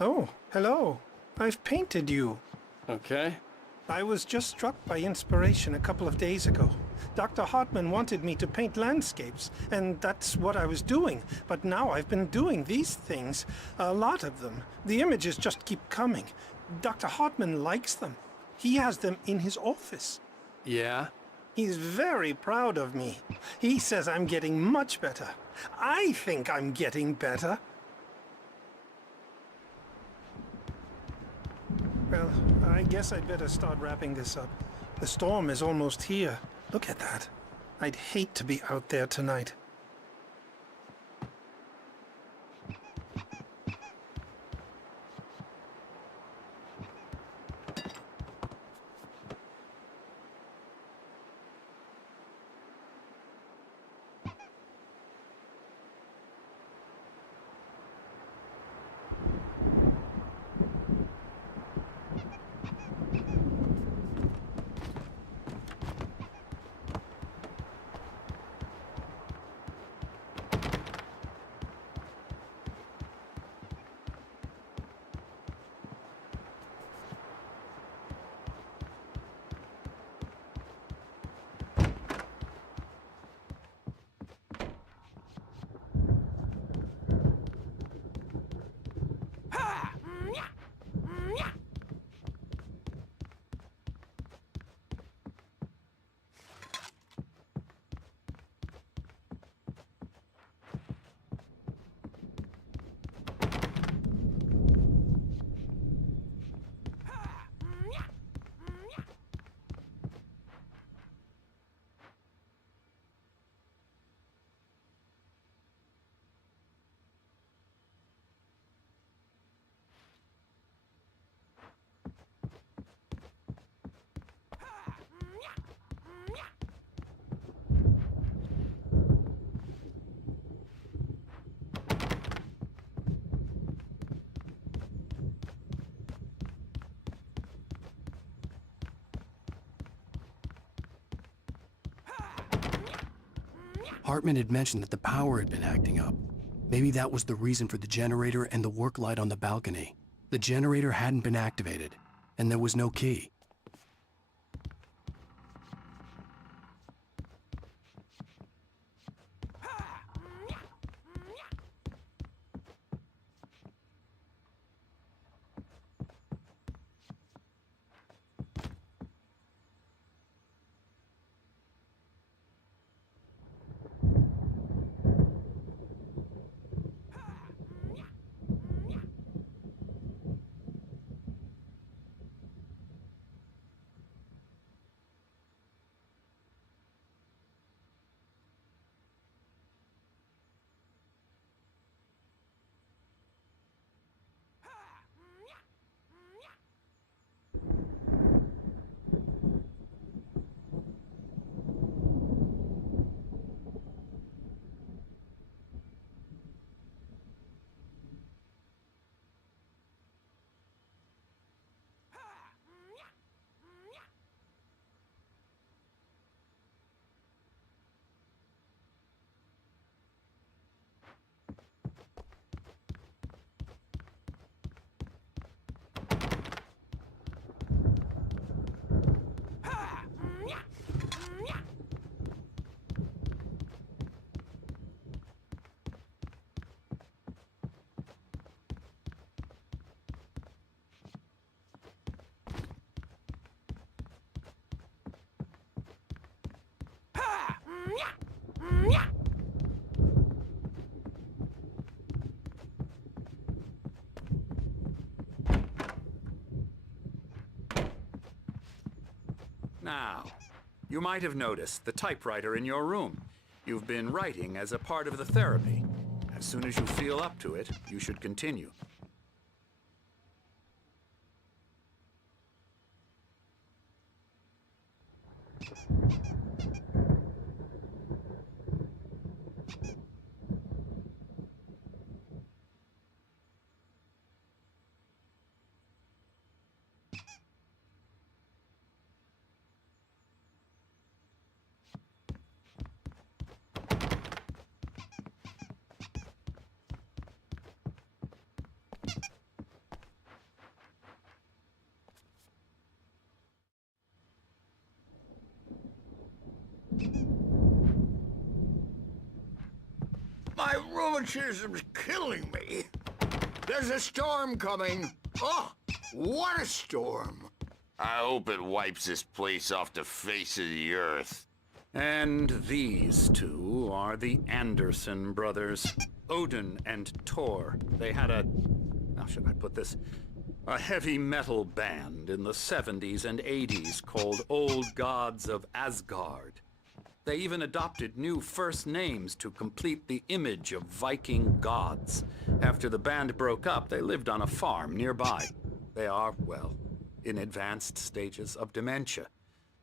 Oh, hello. I've painted you. Okay. I was just struck by inspiration a couple of days ago. Dr. Hartman wanted me to paint landscapes, and that's what I was doing. But now I've been doing these things, a lot of them. The images just keep coming. Dr. Hartman likes them. He has them in his office. Yeah? He's very proud of me. He says I'm getting much better. I think I'm getting better. Well, I guess I'd better start wrapping this up. The storm is almost here. Look at that. I'd hate to be out there tonight. Hartman had mentioned that the power had been acting up. Maybe that was the reason for the generator and the work light on the balcony. The generator hadn't been activated, and there was no key. Now, you might have noticed the typewriter in your room. You've been writing as a part of the therapy. As soon as you feel up to it, you should continue. rheumatism's killing me. There's a storm coming. Oh, what a storm. I hope it wipes this place off the face of the earth. And these two are the Anderson brothers, Odin and Thor. They had a, how should I put this, a heavy metal band in the 70s and 80s called Old Gods of Asgard. They even adopted new first names to complete the image of Viking gods. After the band broke up, they lived on a farm nearby. They are, well, in advanced stages of dementia.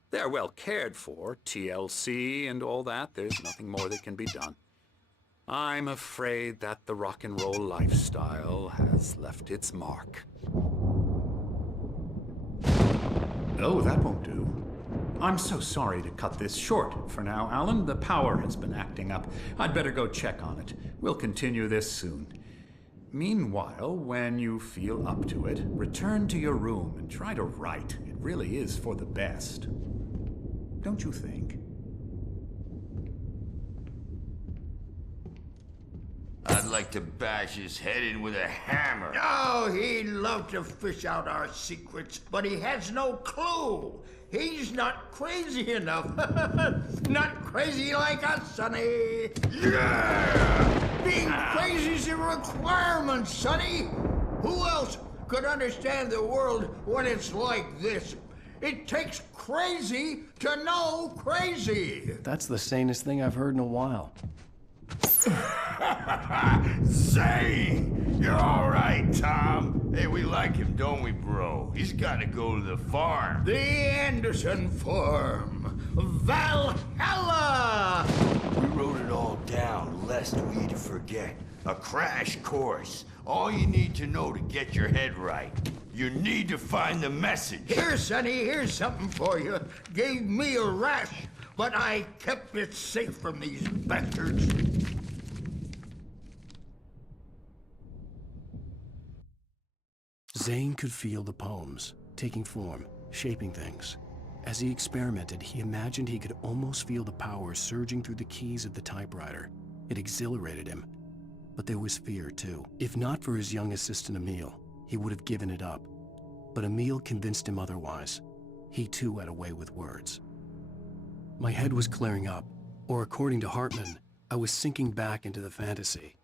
They're well cared for, TLC and all that. There's nothing more that can be done. I'm afraid that the rock and roll lifestyle has left its mark. Oh, that won't do. I'm so sorry to cut this short for now, Alan. The power has been acting up. I'd better go check on it. We'll continue this soon. Meanwhile, when you feel up to it, return to your room and try to write. It really is for the best. Don't you think? I'd like to bash his head in with a hammer. Oh, he'd love to fish out our secrets, but he has no clue. He's not crazy enough. Not crazy like us, Sonny. Yeah! Being crazy's a requirement, Sonny. Who else could understand the world when it's like this? It takes crazy to know crazy. That's the sanest thing I've heard in a while. Zane! You're all right, Tom. Hey, we like him, don't we, bro? He's got to go to the farm. The Anderson farm. Valhalla! We wrote it all down, lest we forget. A crash course. All you need to know to get your head right. You need to find the message. Here, Sonny, here's something for you. Gave me a rash, but I kept it safe from these bastards. Zane could feel the poems, taking form, shaping things. As he experimented, he imagined he could almost feel the power surging through the keys of the typewriter. It exhilarated him. But there was fear, too. If not for his young assistant Emil, he would have given it up. But Emil convinced him otherwise. He, too, had a way with words. My head was clearing up, or according to Hartman, I was sinking back into the fantasy.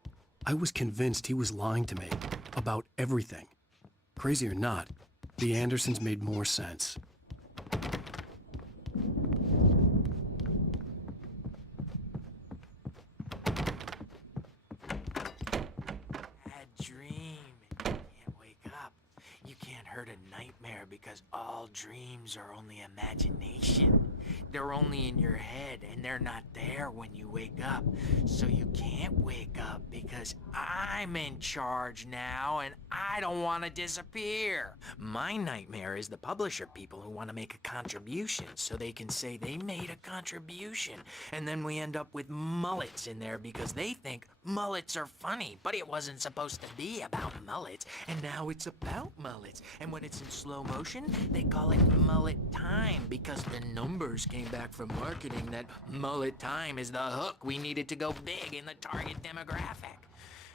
I was convinced he was lying to me about everything. Crazy or not, the Andersons made more sense. Bad dream. Can't wake up. You can't hurt a nightmare because all dreams are only imagination. They're only in your head, and they're not there when you wake up. So you can't wake up because I'm in charge now, and I don't want to disappear. My nightmare is the publisher people who want to make a contribution so they can say they made a contribution. And then we end up with mullets in there because they think mullets are funny, but it wasn't supposed to be about mullets, and now it's about mullets. And when it's in slow motion, they call it mullet time because the numbers came back from marketing that mullet time is the hook we needed to go big in the target demographic.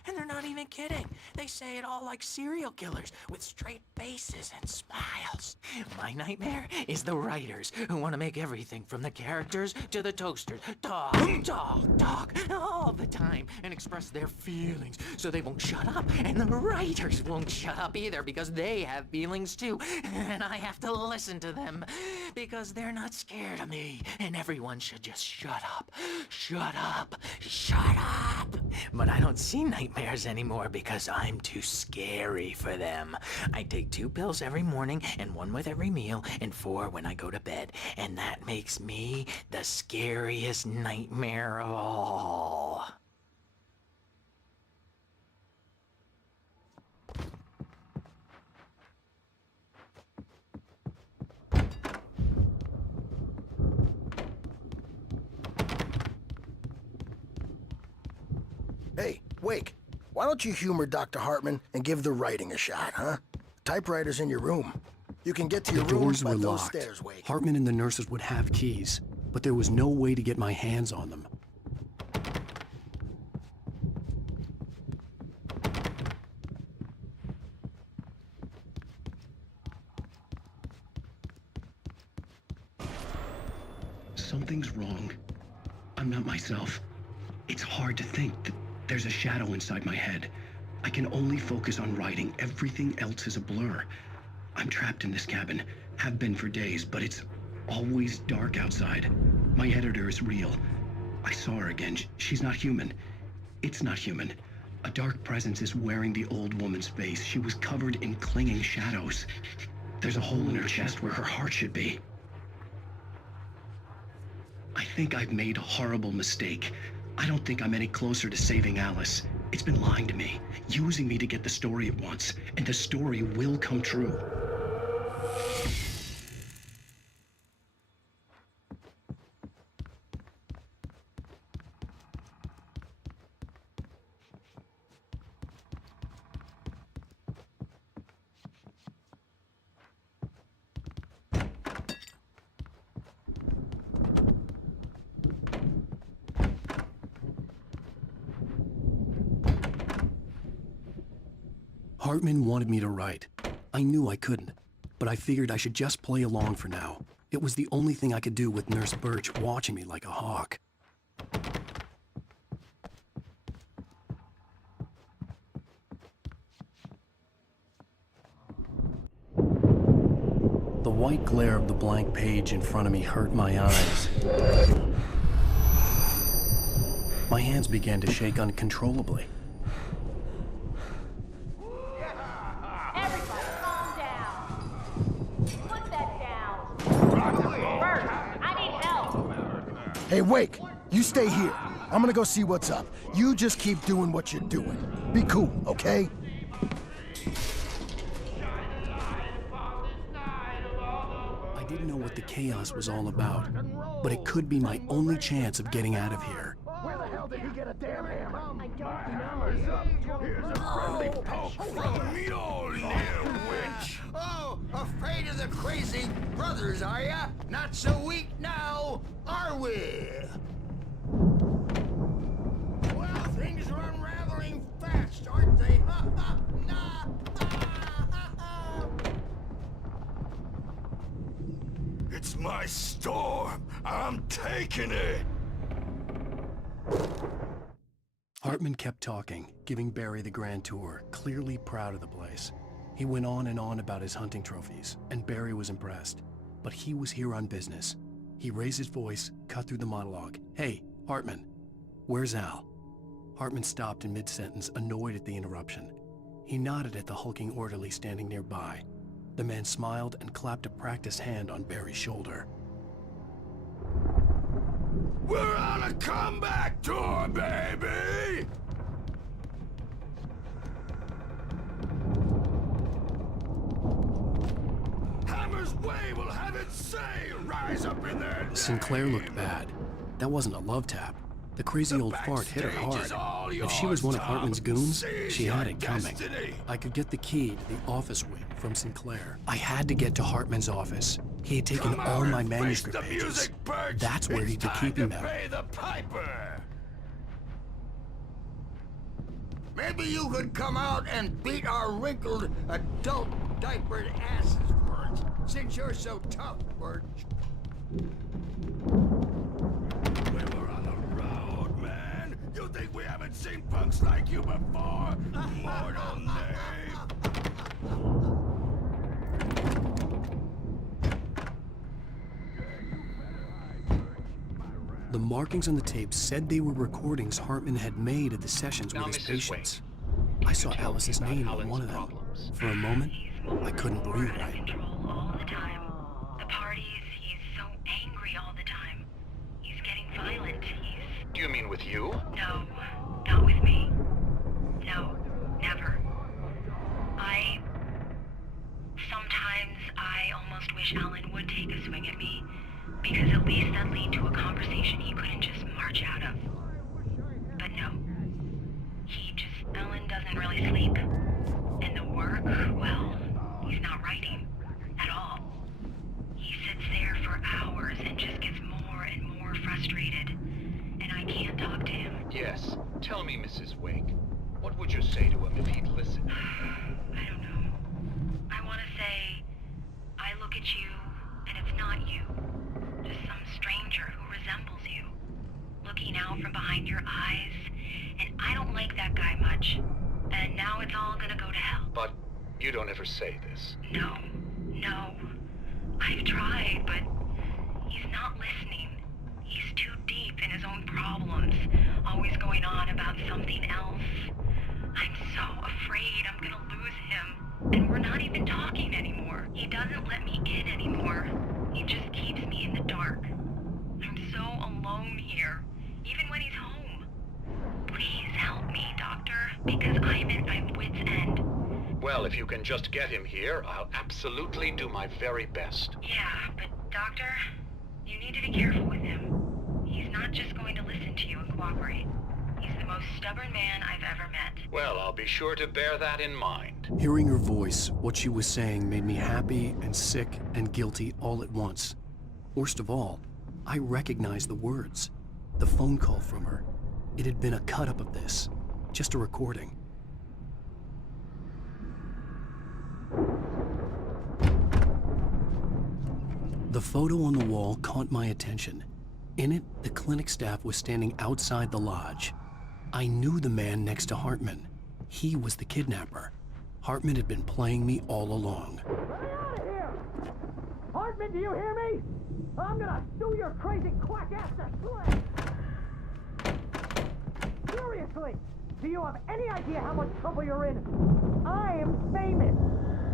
And they're not even kidding. They say it all like serial killers with straight faces and smiles. My nightmare is the writers who want to make everything from the characters to the toasters talk all the time and express their feelings so they won't shut up. And the writers won't shut up either because they have feelings too. And I have to listen to them because they're not scared of me. And everyone should just shut up. Shut up. Shut up. But I don't see nightmares anymore because I'm too scary for them. I take 2 pills every morning and 1 with every meal and 4 when I go to bed. And that makes me the scariest nightmare of all. Hey, Wake, why don't you humor Dr. Hartman and give the writing a shot, huh? Typewriter's in your room. You can get to your The room doors by were those locked. stairs, Wake. Hartman and the nurses would have keys, but there was no way to get my hands on them. Something's wrong. I'm not myself. It's hard to think that there's a shadow inside my head. I can only focus on writing. Everything else is a blur. I'm trapped in this cabin. Have been for days, but it's always dark outside. My editor is real. I saw her again. She's not human. It's not human. A dark presence is wearing the old woman's face. She was covered in clinging shadows. There's a hole in her chest where her heart should be. I think I've made a horrible mistake. I don't think I'm any closer to saving Alice. It's been lying to me, using me to get the story it wants, and the story will come true. Hartman wanted me to write. I knew I couldn't, but I figured I should just play along for now. It was the only thing I could do with Nurse Birch watching me like a hawk. The white glare of the blank page in front of me hurt my eyes. My hands began to shake uncontrollably. Hey, Wake, you stay here. I'm gonna go see what's up. You just keep doing what you're doing. Be cool, okay? I didn't know what the chaos was all about, but it could be my only chance of getting out of here. Where the hell did he get a damn hammer? I don't know. Here's a friendly poke from Mjolnir, witch. Oh, afraid of the crazy brothers, are ya? Not so weak now, are we? Well, things are unraveling fast, aren't they? It's my storm. I'm taking it. Hartman kept talking, giving Barry the grand tour, clearly proud of the place. He went on and on about his hunting trophies, and Barry was impressed. But he was here on business. He raised his voice, cut through the monologue. Hey, Hartman, where's Al? Hartman stopped in mid-sentence, annoyed at the interruption. He nodded at the hulking orderly standing nearby. The man smiled and clapped a practiced hand on Barry's shoulder. We're on a comeback tour, baby! Hammer's way will have its say! Rise up in there! Sinclair looked bad. That wasn't a love tap. The crazy old fart hit her hard. If she was one of Hartman's goons, she had it coming. I could get the key to the office wing from Sinclair. I had to get to Hartman's office. He had taken all my manuscript pages. That's where he'd be keeping them. Maybe you could come out and beat our wrinkled, adult, diapered asses, Birch, since you're so tough, Birch. We were on the road, man. You think we haven't seen punks like you before? Mortal name. The markings on the tape said they were recordings Hartman had made at the sessions with his patients. I saw Alice's name on one of them. For a moment, I couldn't breathe right. All the time. The parties, he's so angry all the time. He's getting violent. Do you mean with you? No, not with me. No, never. Sometimes I almost wish Alan would take a swing at me, because at least that'd lead to a conversation he couldn't just march out of. But no. Alan doesn't really sleep. And the work, well, he's not writing at all. He sits there for hours and just gets more and more frustrated. And I can't talk to him. Yes. Tell me, Mrs. Wake. What would you say to him if he'd listen? I don't know. I want to say, I look at you, and it's not you. Just some stranger who You don't ever say this. No. I've tried, but he's not listening. He's too deep in his own problems, always going on about something else. I'm so afraid I'm gonna lose him, and we're not even talking anymore. He doesn't let me in anymore. He just keeps me in the dark. I'm so alone here, even when he's home. Please help me, Doctor, because I'm at my wit's end. Well, if you can just get him here, I'll absolutely do my very best. Yeah, but Doctor, you need to be careful with him. He's not just going to listen to you and cooperate. He's the most stubborn man I've ever met. Well, I'll be sure to bear that in mind. Hearing her voice, what she was saying made me happy and sick and guilty all at once. Worst of all, I recognized the words. The phone call from her. It had been a cut-up of this. Just a recording. The photo on the wall caught my attention. In it, the clinic staff was standing outside the lodge. I knew the man next to Hartman. He was the kidnapper. Hartman had been playing me all along. Get out of here! Hartman, do you hear me? I'm gonna sue your crazy quack-ass to slay! Seriously, do you have any idea how much trouble you're in? I'm famous.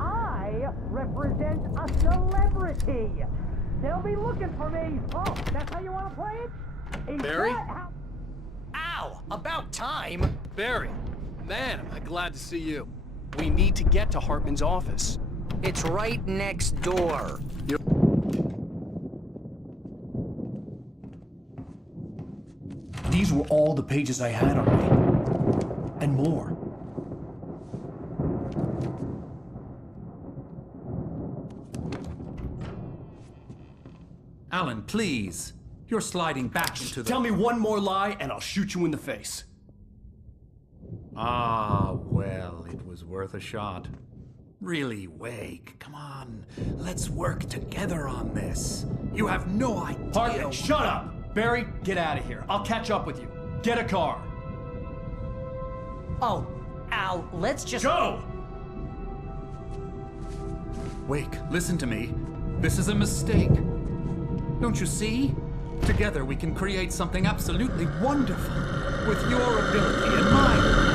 I represent a celebrity. They'll be looking for me. Oh, that's how you want to play it? Is Barry? that how... Ow! About time! Barry, man, am I glad to see you. We need to get to Hartman's office. It's right next door. These were all the pages I had on me. And more. Alan, please. You're sliding back into the... Tell me one more lie and I'll shoot you in the face. Ah, well, it was worth a shot. Really, Wake, come on. Let's work together on this. You have no idea... Hartman, shut up! Barry, get out of here. I'll catch up with you. Get a car. Oh, Al, let's just... Go! Wake, listen to me. This is a mistake. Don't you see? Together we can create something absolutely wonderful. With your ability and mine.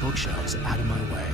Bookshelves out of my way.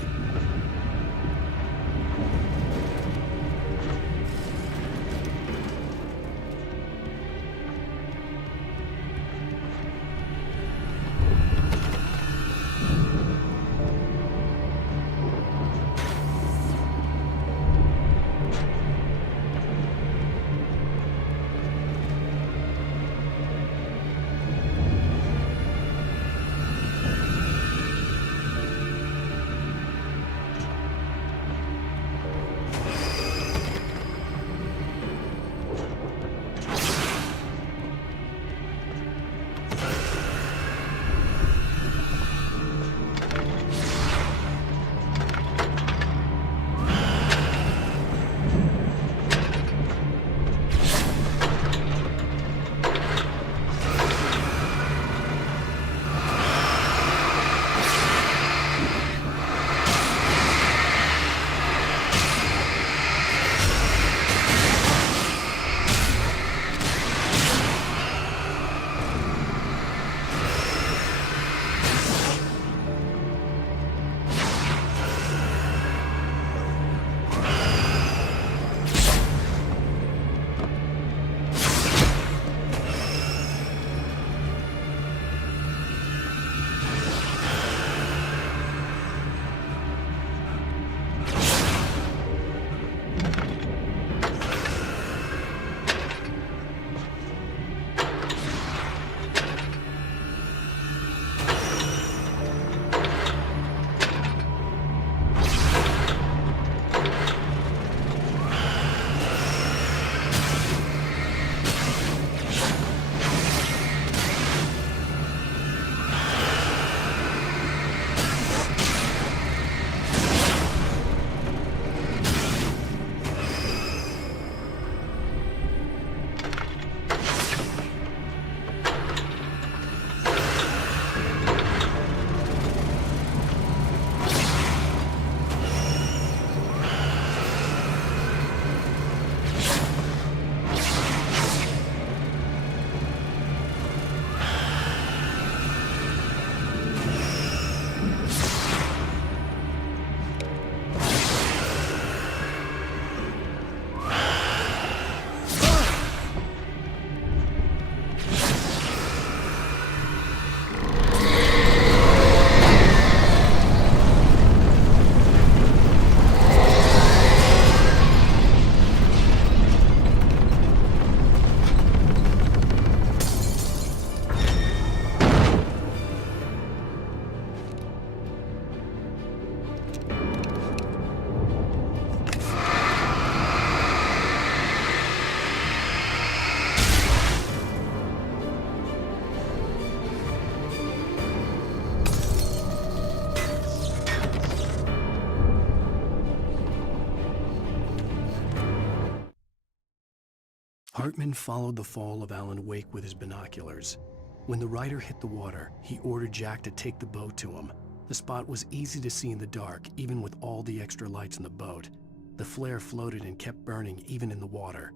Hartman followed the fall of Alan Wake with his binoculars. When the rider hit the water, he ordered Jack to take the boat to him. The spot was easy to see in the dark, even with all the extra lights in the boat. The flare floated and kept burning even in the water.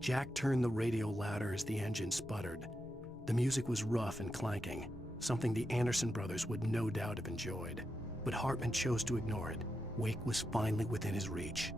Jack turned the radio louder as the engine sputtered. The music was rough and clanking, something the Anderson brothers would no doubt have enjoyed. But Hartman chose to ignore it. Wake was finally within his reach.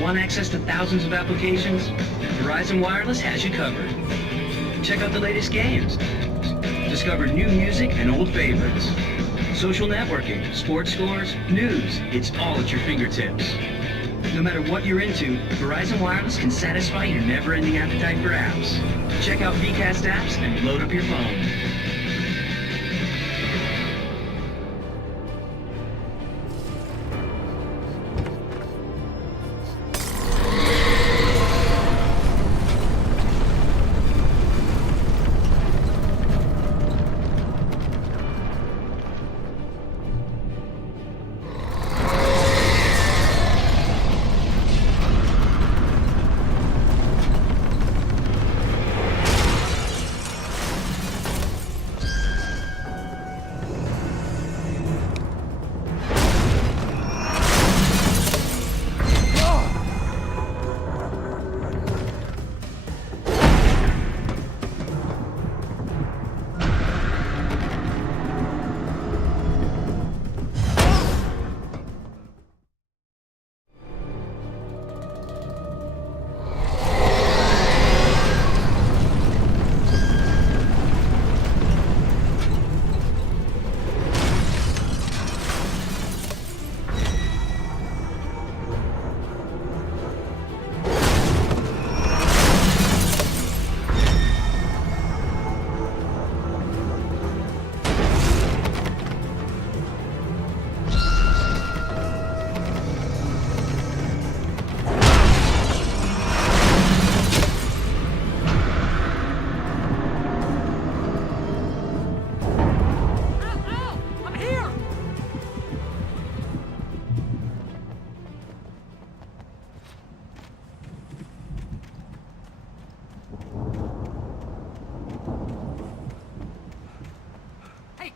Want access to thousands of applications? Verizon Wireless has you covered. Check out the latest games. Discover new music and old favorites. Social networking, sports scores, news. It's all at your fingertips. No matter what you're into, Verizon Wireless can satisfy your never-ending appetite for apps. Check out VCast apps and load up your phone.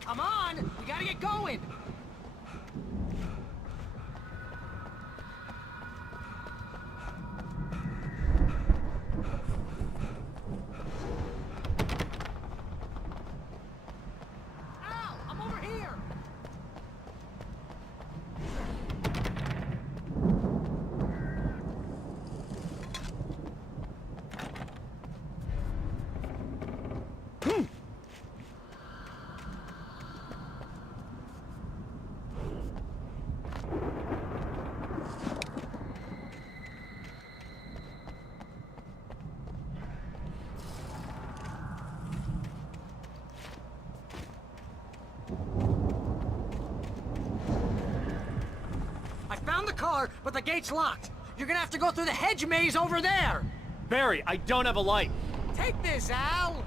Come on! We gotta get going! Al! I'm over here! Found the car, but the gate's locked. You're gonna have to go through the hedge maze over there. Barry, I don't have a light. Take this, Al.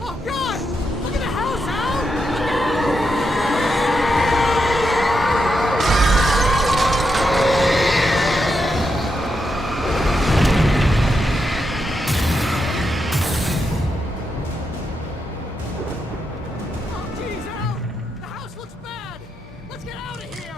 Oh, God! Look at the house, Al! Look out! Oh, geez, Al! The house looks bad! Let's get out of here!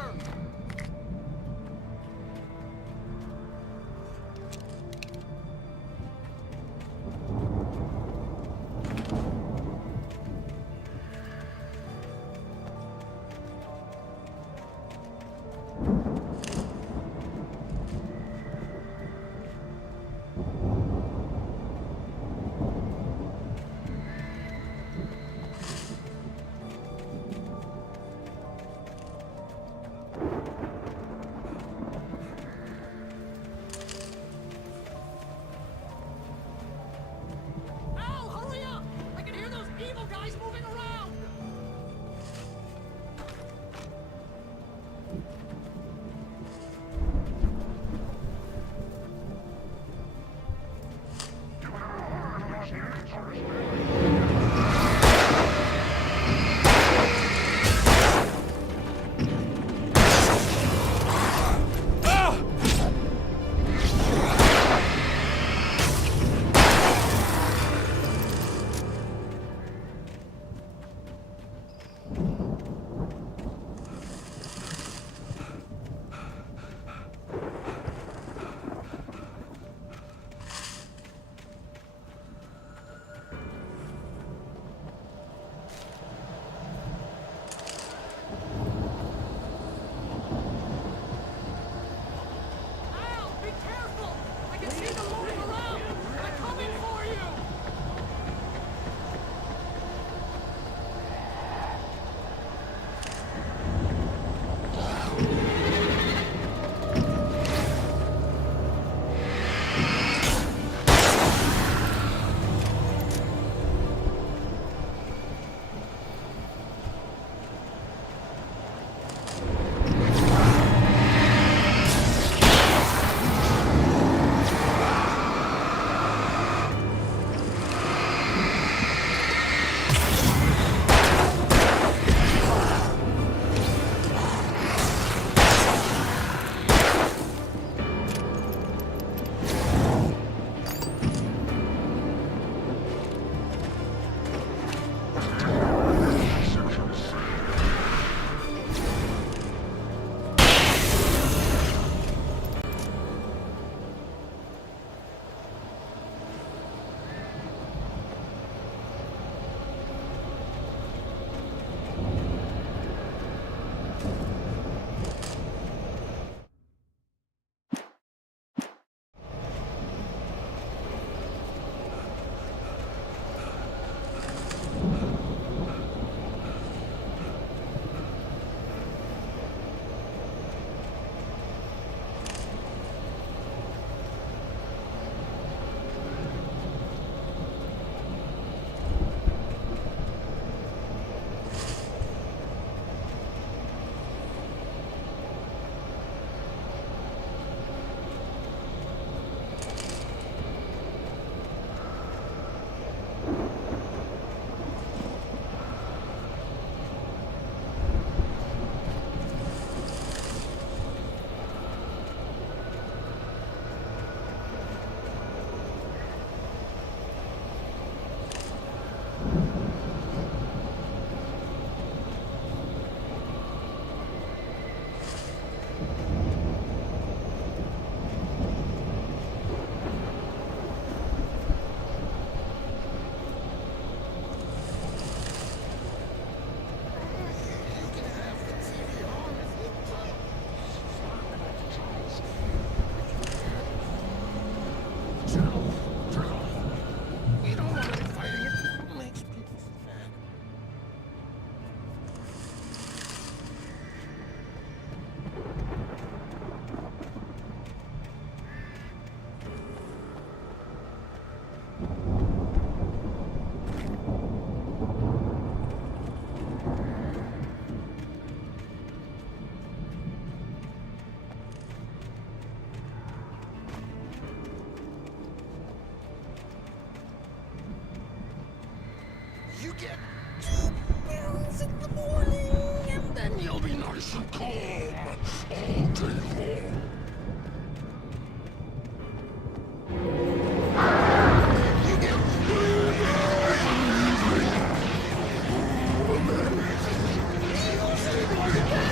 get 2 pounds in the morning, and then you'll be nice and calm all day long. You get 3 days easy. And then you sleep like a baby.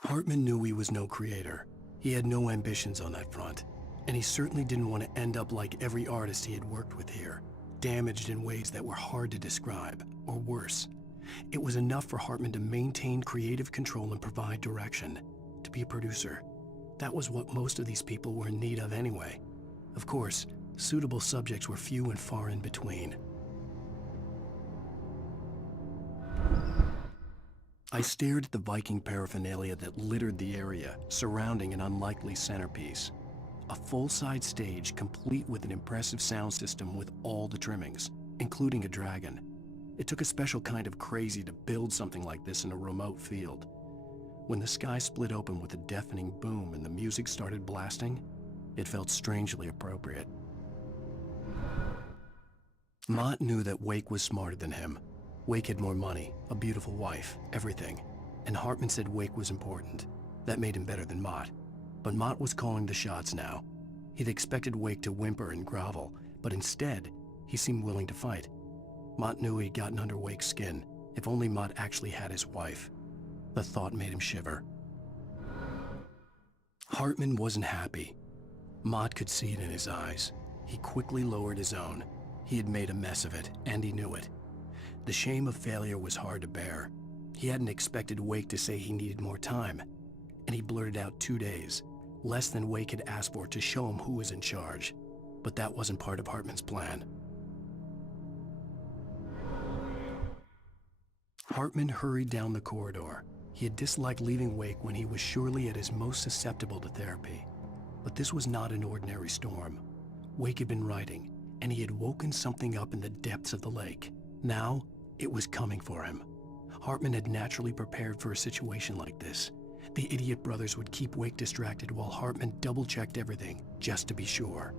Hartman knew he was no creator. He had no ambitions on that front, and he certainly didn't want to end up like every artist he had worked with here, damaged in ways that were hard to describe, or worse. It was enough for Hartman to maintain creative control and provide direction, to be a producer. That was what most of these people were in need of anyway. Of course, suitable subjects were few and far in between. I stared at the Viking paraphernalia that littered the area, surrounding an unlikely centerpiece. A full-size stage complete with an impressive sound system with all the trimmings, including a dragon. It took a special kind of crazy to build something like this in a remote field. When the sky split open with a deafening boom and the music started blasting, it felt strangely appropriate. Mott knew that Wake was smarter than him. Wake had more money, a beautiful wife, everything. And Hartman said Wake was important. That made him better than Mott. But Mott was calling the shots now. He'd expected Wake to whimper and grovel, but instead, he seemed willing to fight. Mott knew he'd gotten under Wake's skin. If only Mott actually had his wife. The thought made him shiver. Hartman wasn't happy. Mott could see it in his eyes. He quickly lowered his own. He had made a mess of it, and he knew it. The shame of failure was hard to bear. He hadn't expected Wake to say he needed more time, and he blurted out 2 days, less than Wake had asked for to show him who was in charge. But that wasn't part of Hartman's plan. Hartman hurried down the corridor. He had disliked leaving Wake when he was surely at his most susceptible to therapy. But this was not an ordinary storm. Wake had been writing, and he had woken something up in the depths of the lake. Now, it was coming for him. Hartman had naturally prepared for a situation like this, The idiot brothers would keep Wake distracted while Hartman double-checked everything, just to be sure.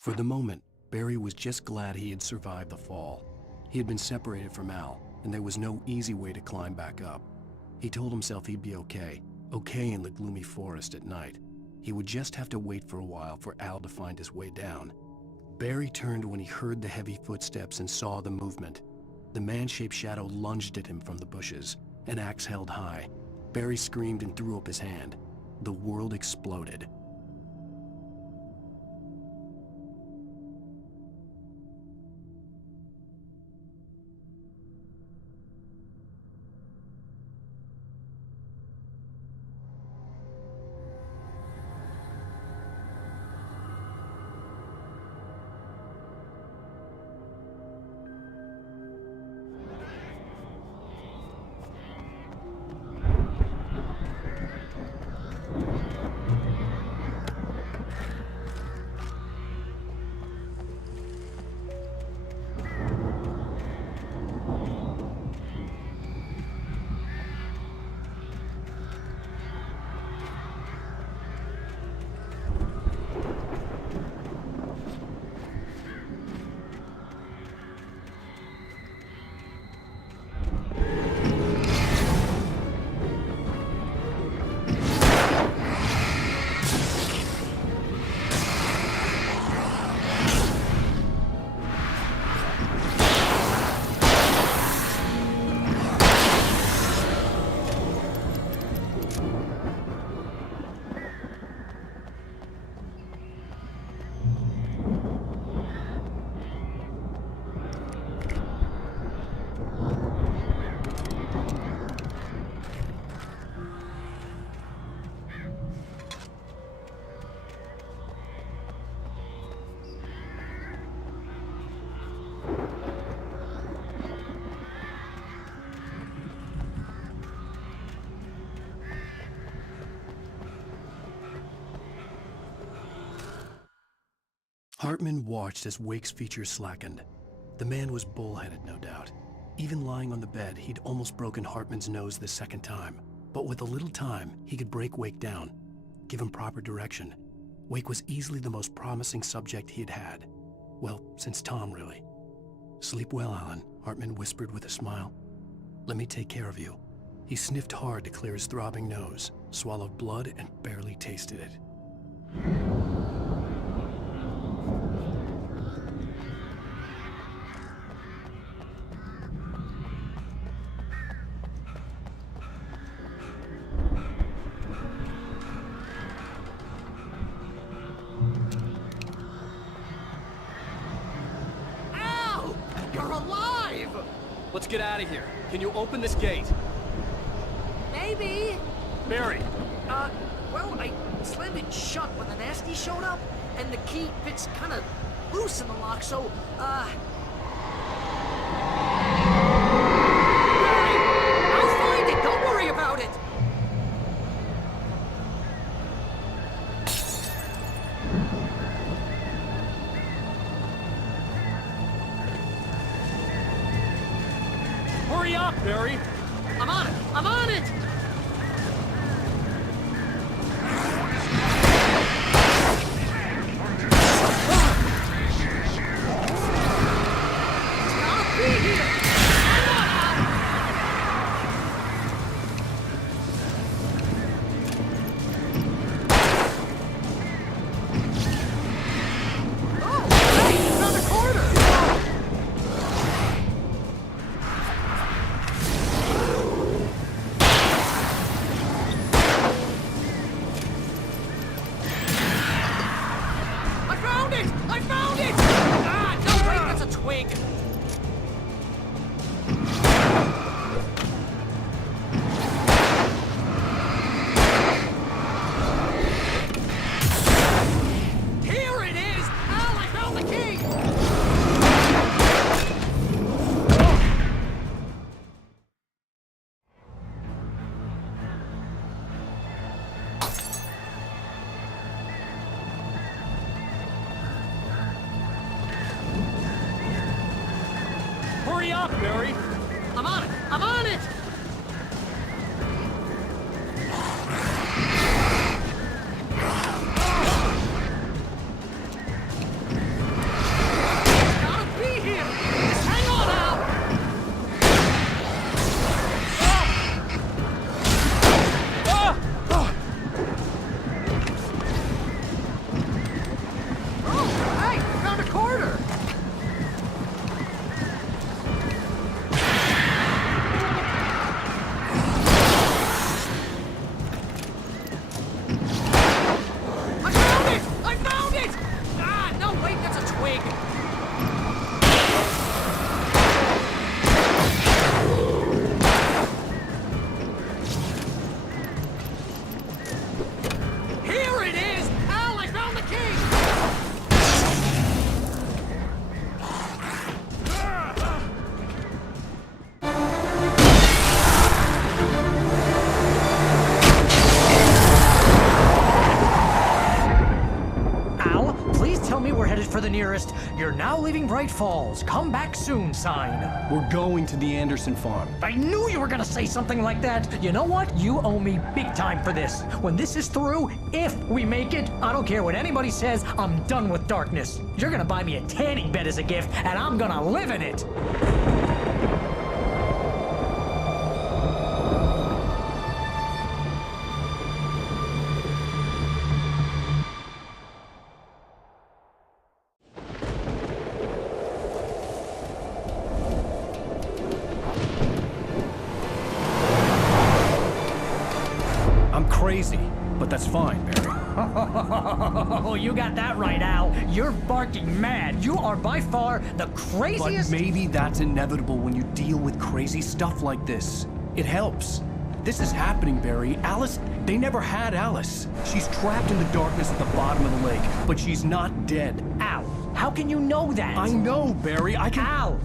For the moment, Barry was just glad he had survived the fall. He had been separated from Al, and there was no easy way to climb back up. He told himself he'd be okay in the gloomy forest at night. He would just have to wait for a while for Al to find his way down. Barry turned when he heard the heavy footsteps and saw the movement. The man-shaped shadow lunged at him from the bushes, an axe held high. Barry screamed and threw up his hand. The world exploded. Hartman watched as Wake's features slackened. The man was bullheaded, no doubt. Even lying on the bed, he'd almost broken Hartman's nose the second time. But with a little time, he could break Wake down, give him proper direction. Wake was easily the most promising subject he had had. Well, since Tom, really. "Sleep well, Alan," Hartman whispered with a smile. "Let me take care of you." He sniffed hard to clear his throbbing nose, swallowed blood, and barely tasted it. Let's get out of here. Can you open this gate? Maybe. Barry! Well, I slammed it shut when the nasty showed up, and the key fits kind of loose in the lock, so, Barry! I'll find it! Don't worry about it! up, Barry! I'm on it! I'm on it! Hurry up, Barry! I'm on it! I'm on it! Gotta be here! Just hang on now! Oh, hey! Found a corner! For the nearest, you're now leaving Bright Falls. Come back soon sign. We're going to the Anderson farm. I knew you were gonna say something like that. You know what? You owe me big time for this. When this is through, if we make it, I don't care what anybody says, I'm done with darkness. You're gonna buy me a tanning bed as a gift, and I'm gonna live in it. Crazy, but that's fine, Barry. Oh, you got that right, Al. You're barking mad. You are by far the craziest— But maybe that's inevitable when you deal with crazy stuff like this. It helps. This is happening, Barry. Alice, they never had Alice. She's trapped in the darkness at the bottom of the lake, but she's not dead. Al, how can you know that? I know, Barry. I can— Al,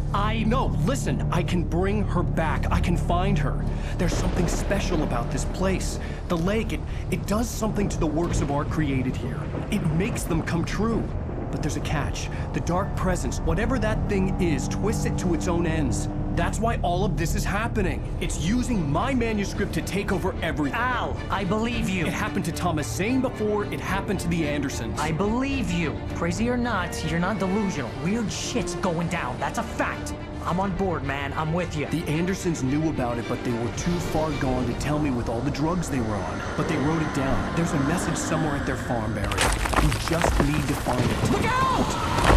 No, listen. I can bring her back. I can find her. There's something special about this place. The lake, it does something to the works of art created here. It makes them come true. But there's a catch. The dark presence, whatever that thing is, twists it to its own ends. That's why all of this is happening. It's using my manuscript to take over everything. Al, I believe you. It happened to Thomas Zane before, it happened to the Andersons. I believe you. Crazy or not, you're not delusional. Weird shit's going down. That's a fact. I'm on board, man. I'm with you. The Andersons knew about it, but they were too far gone to tell me with all the drugs they were on. But they wrote it down. There's a message somewhere at their farm, Barry. We just need to find it. Look out!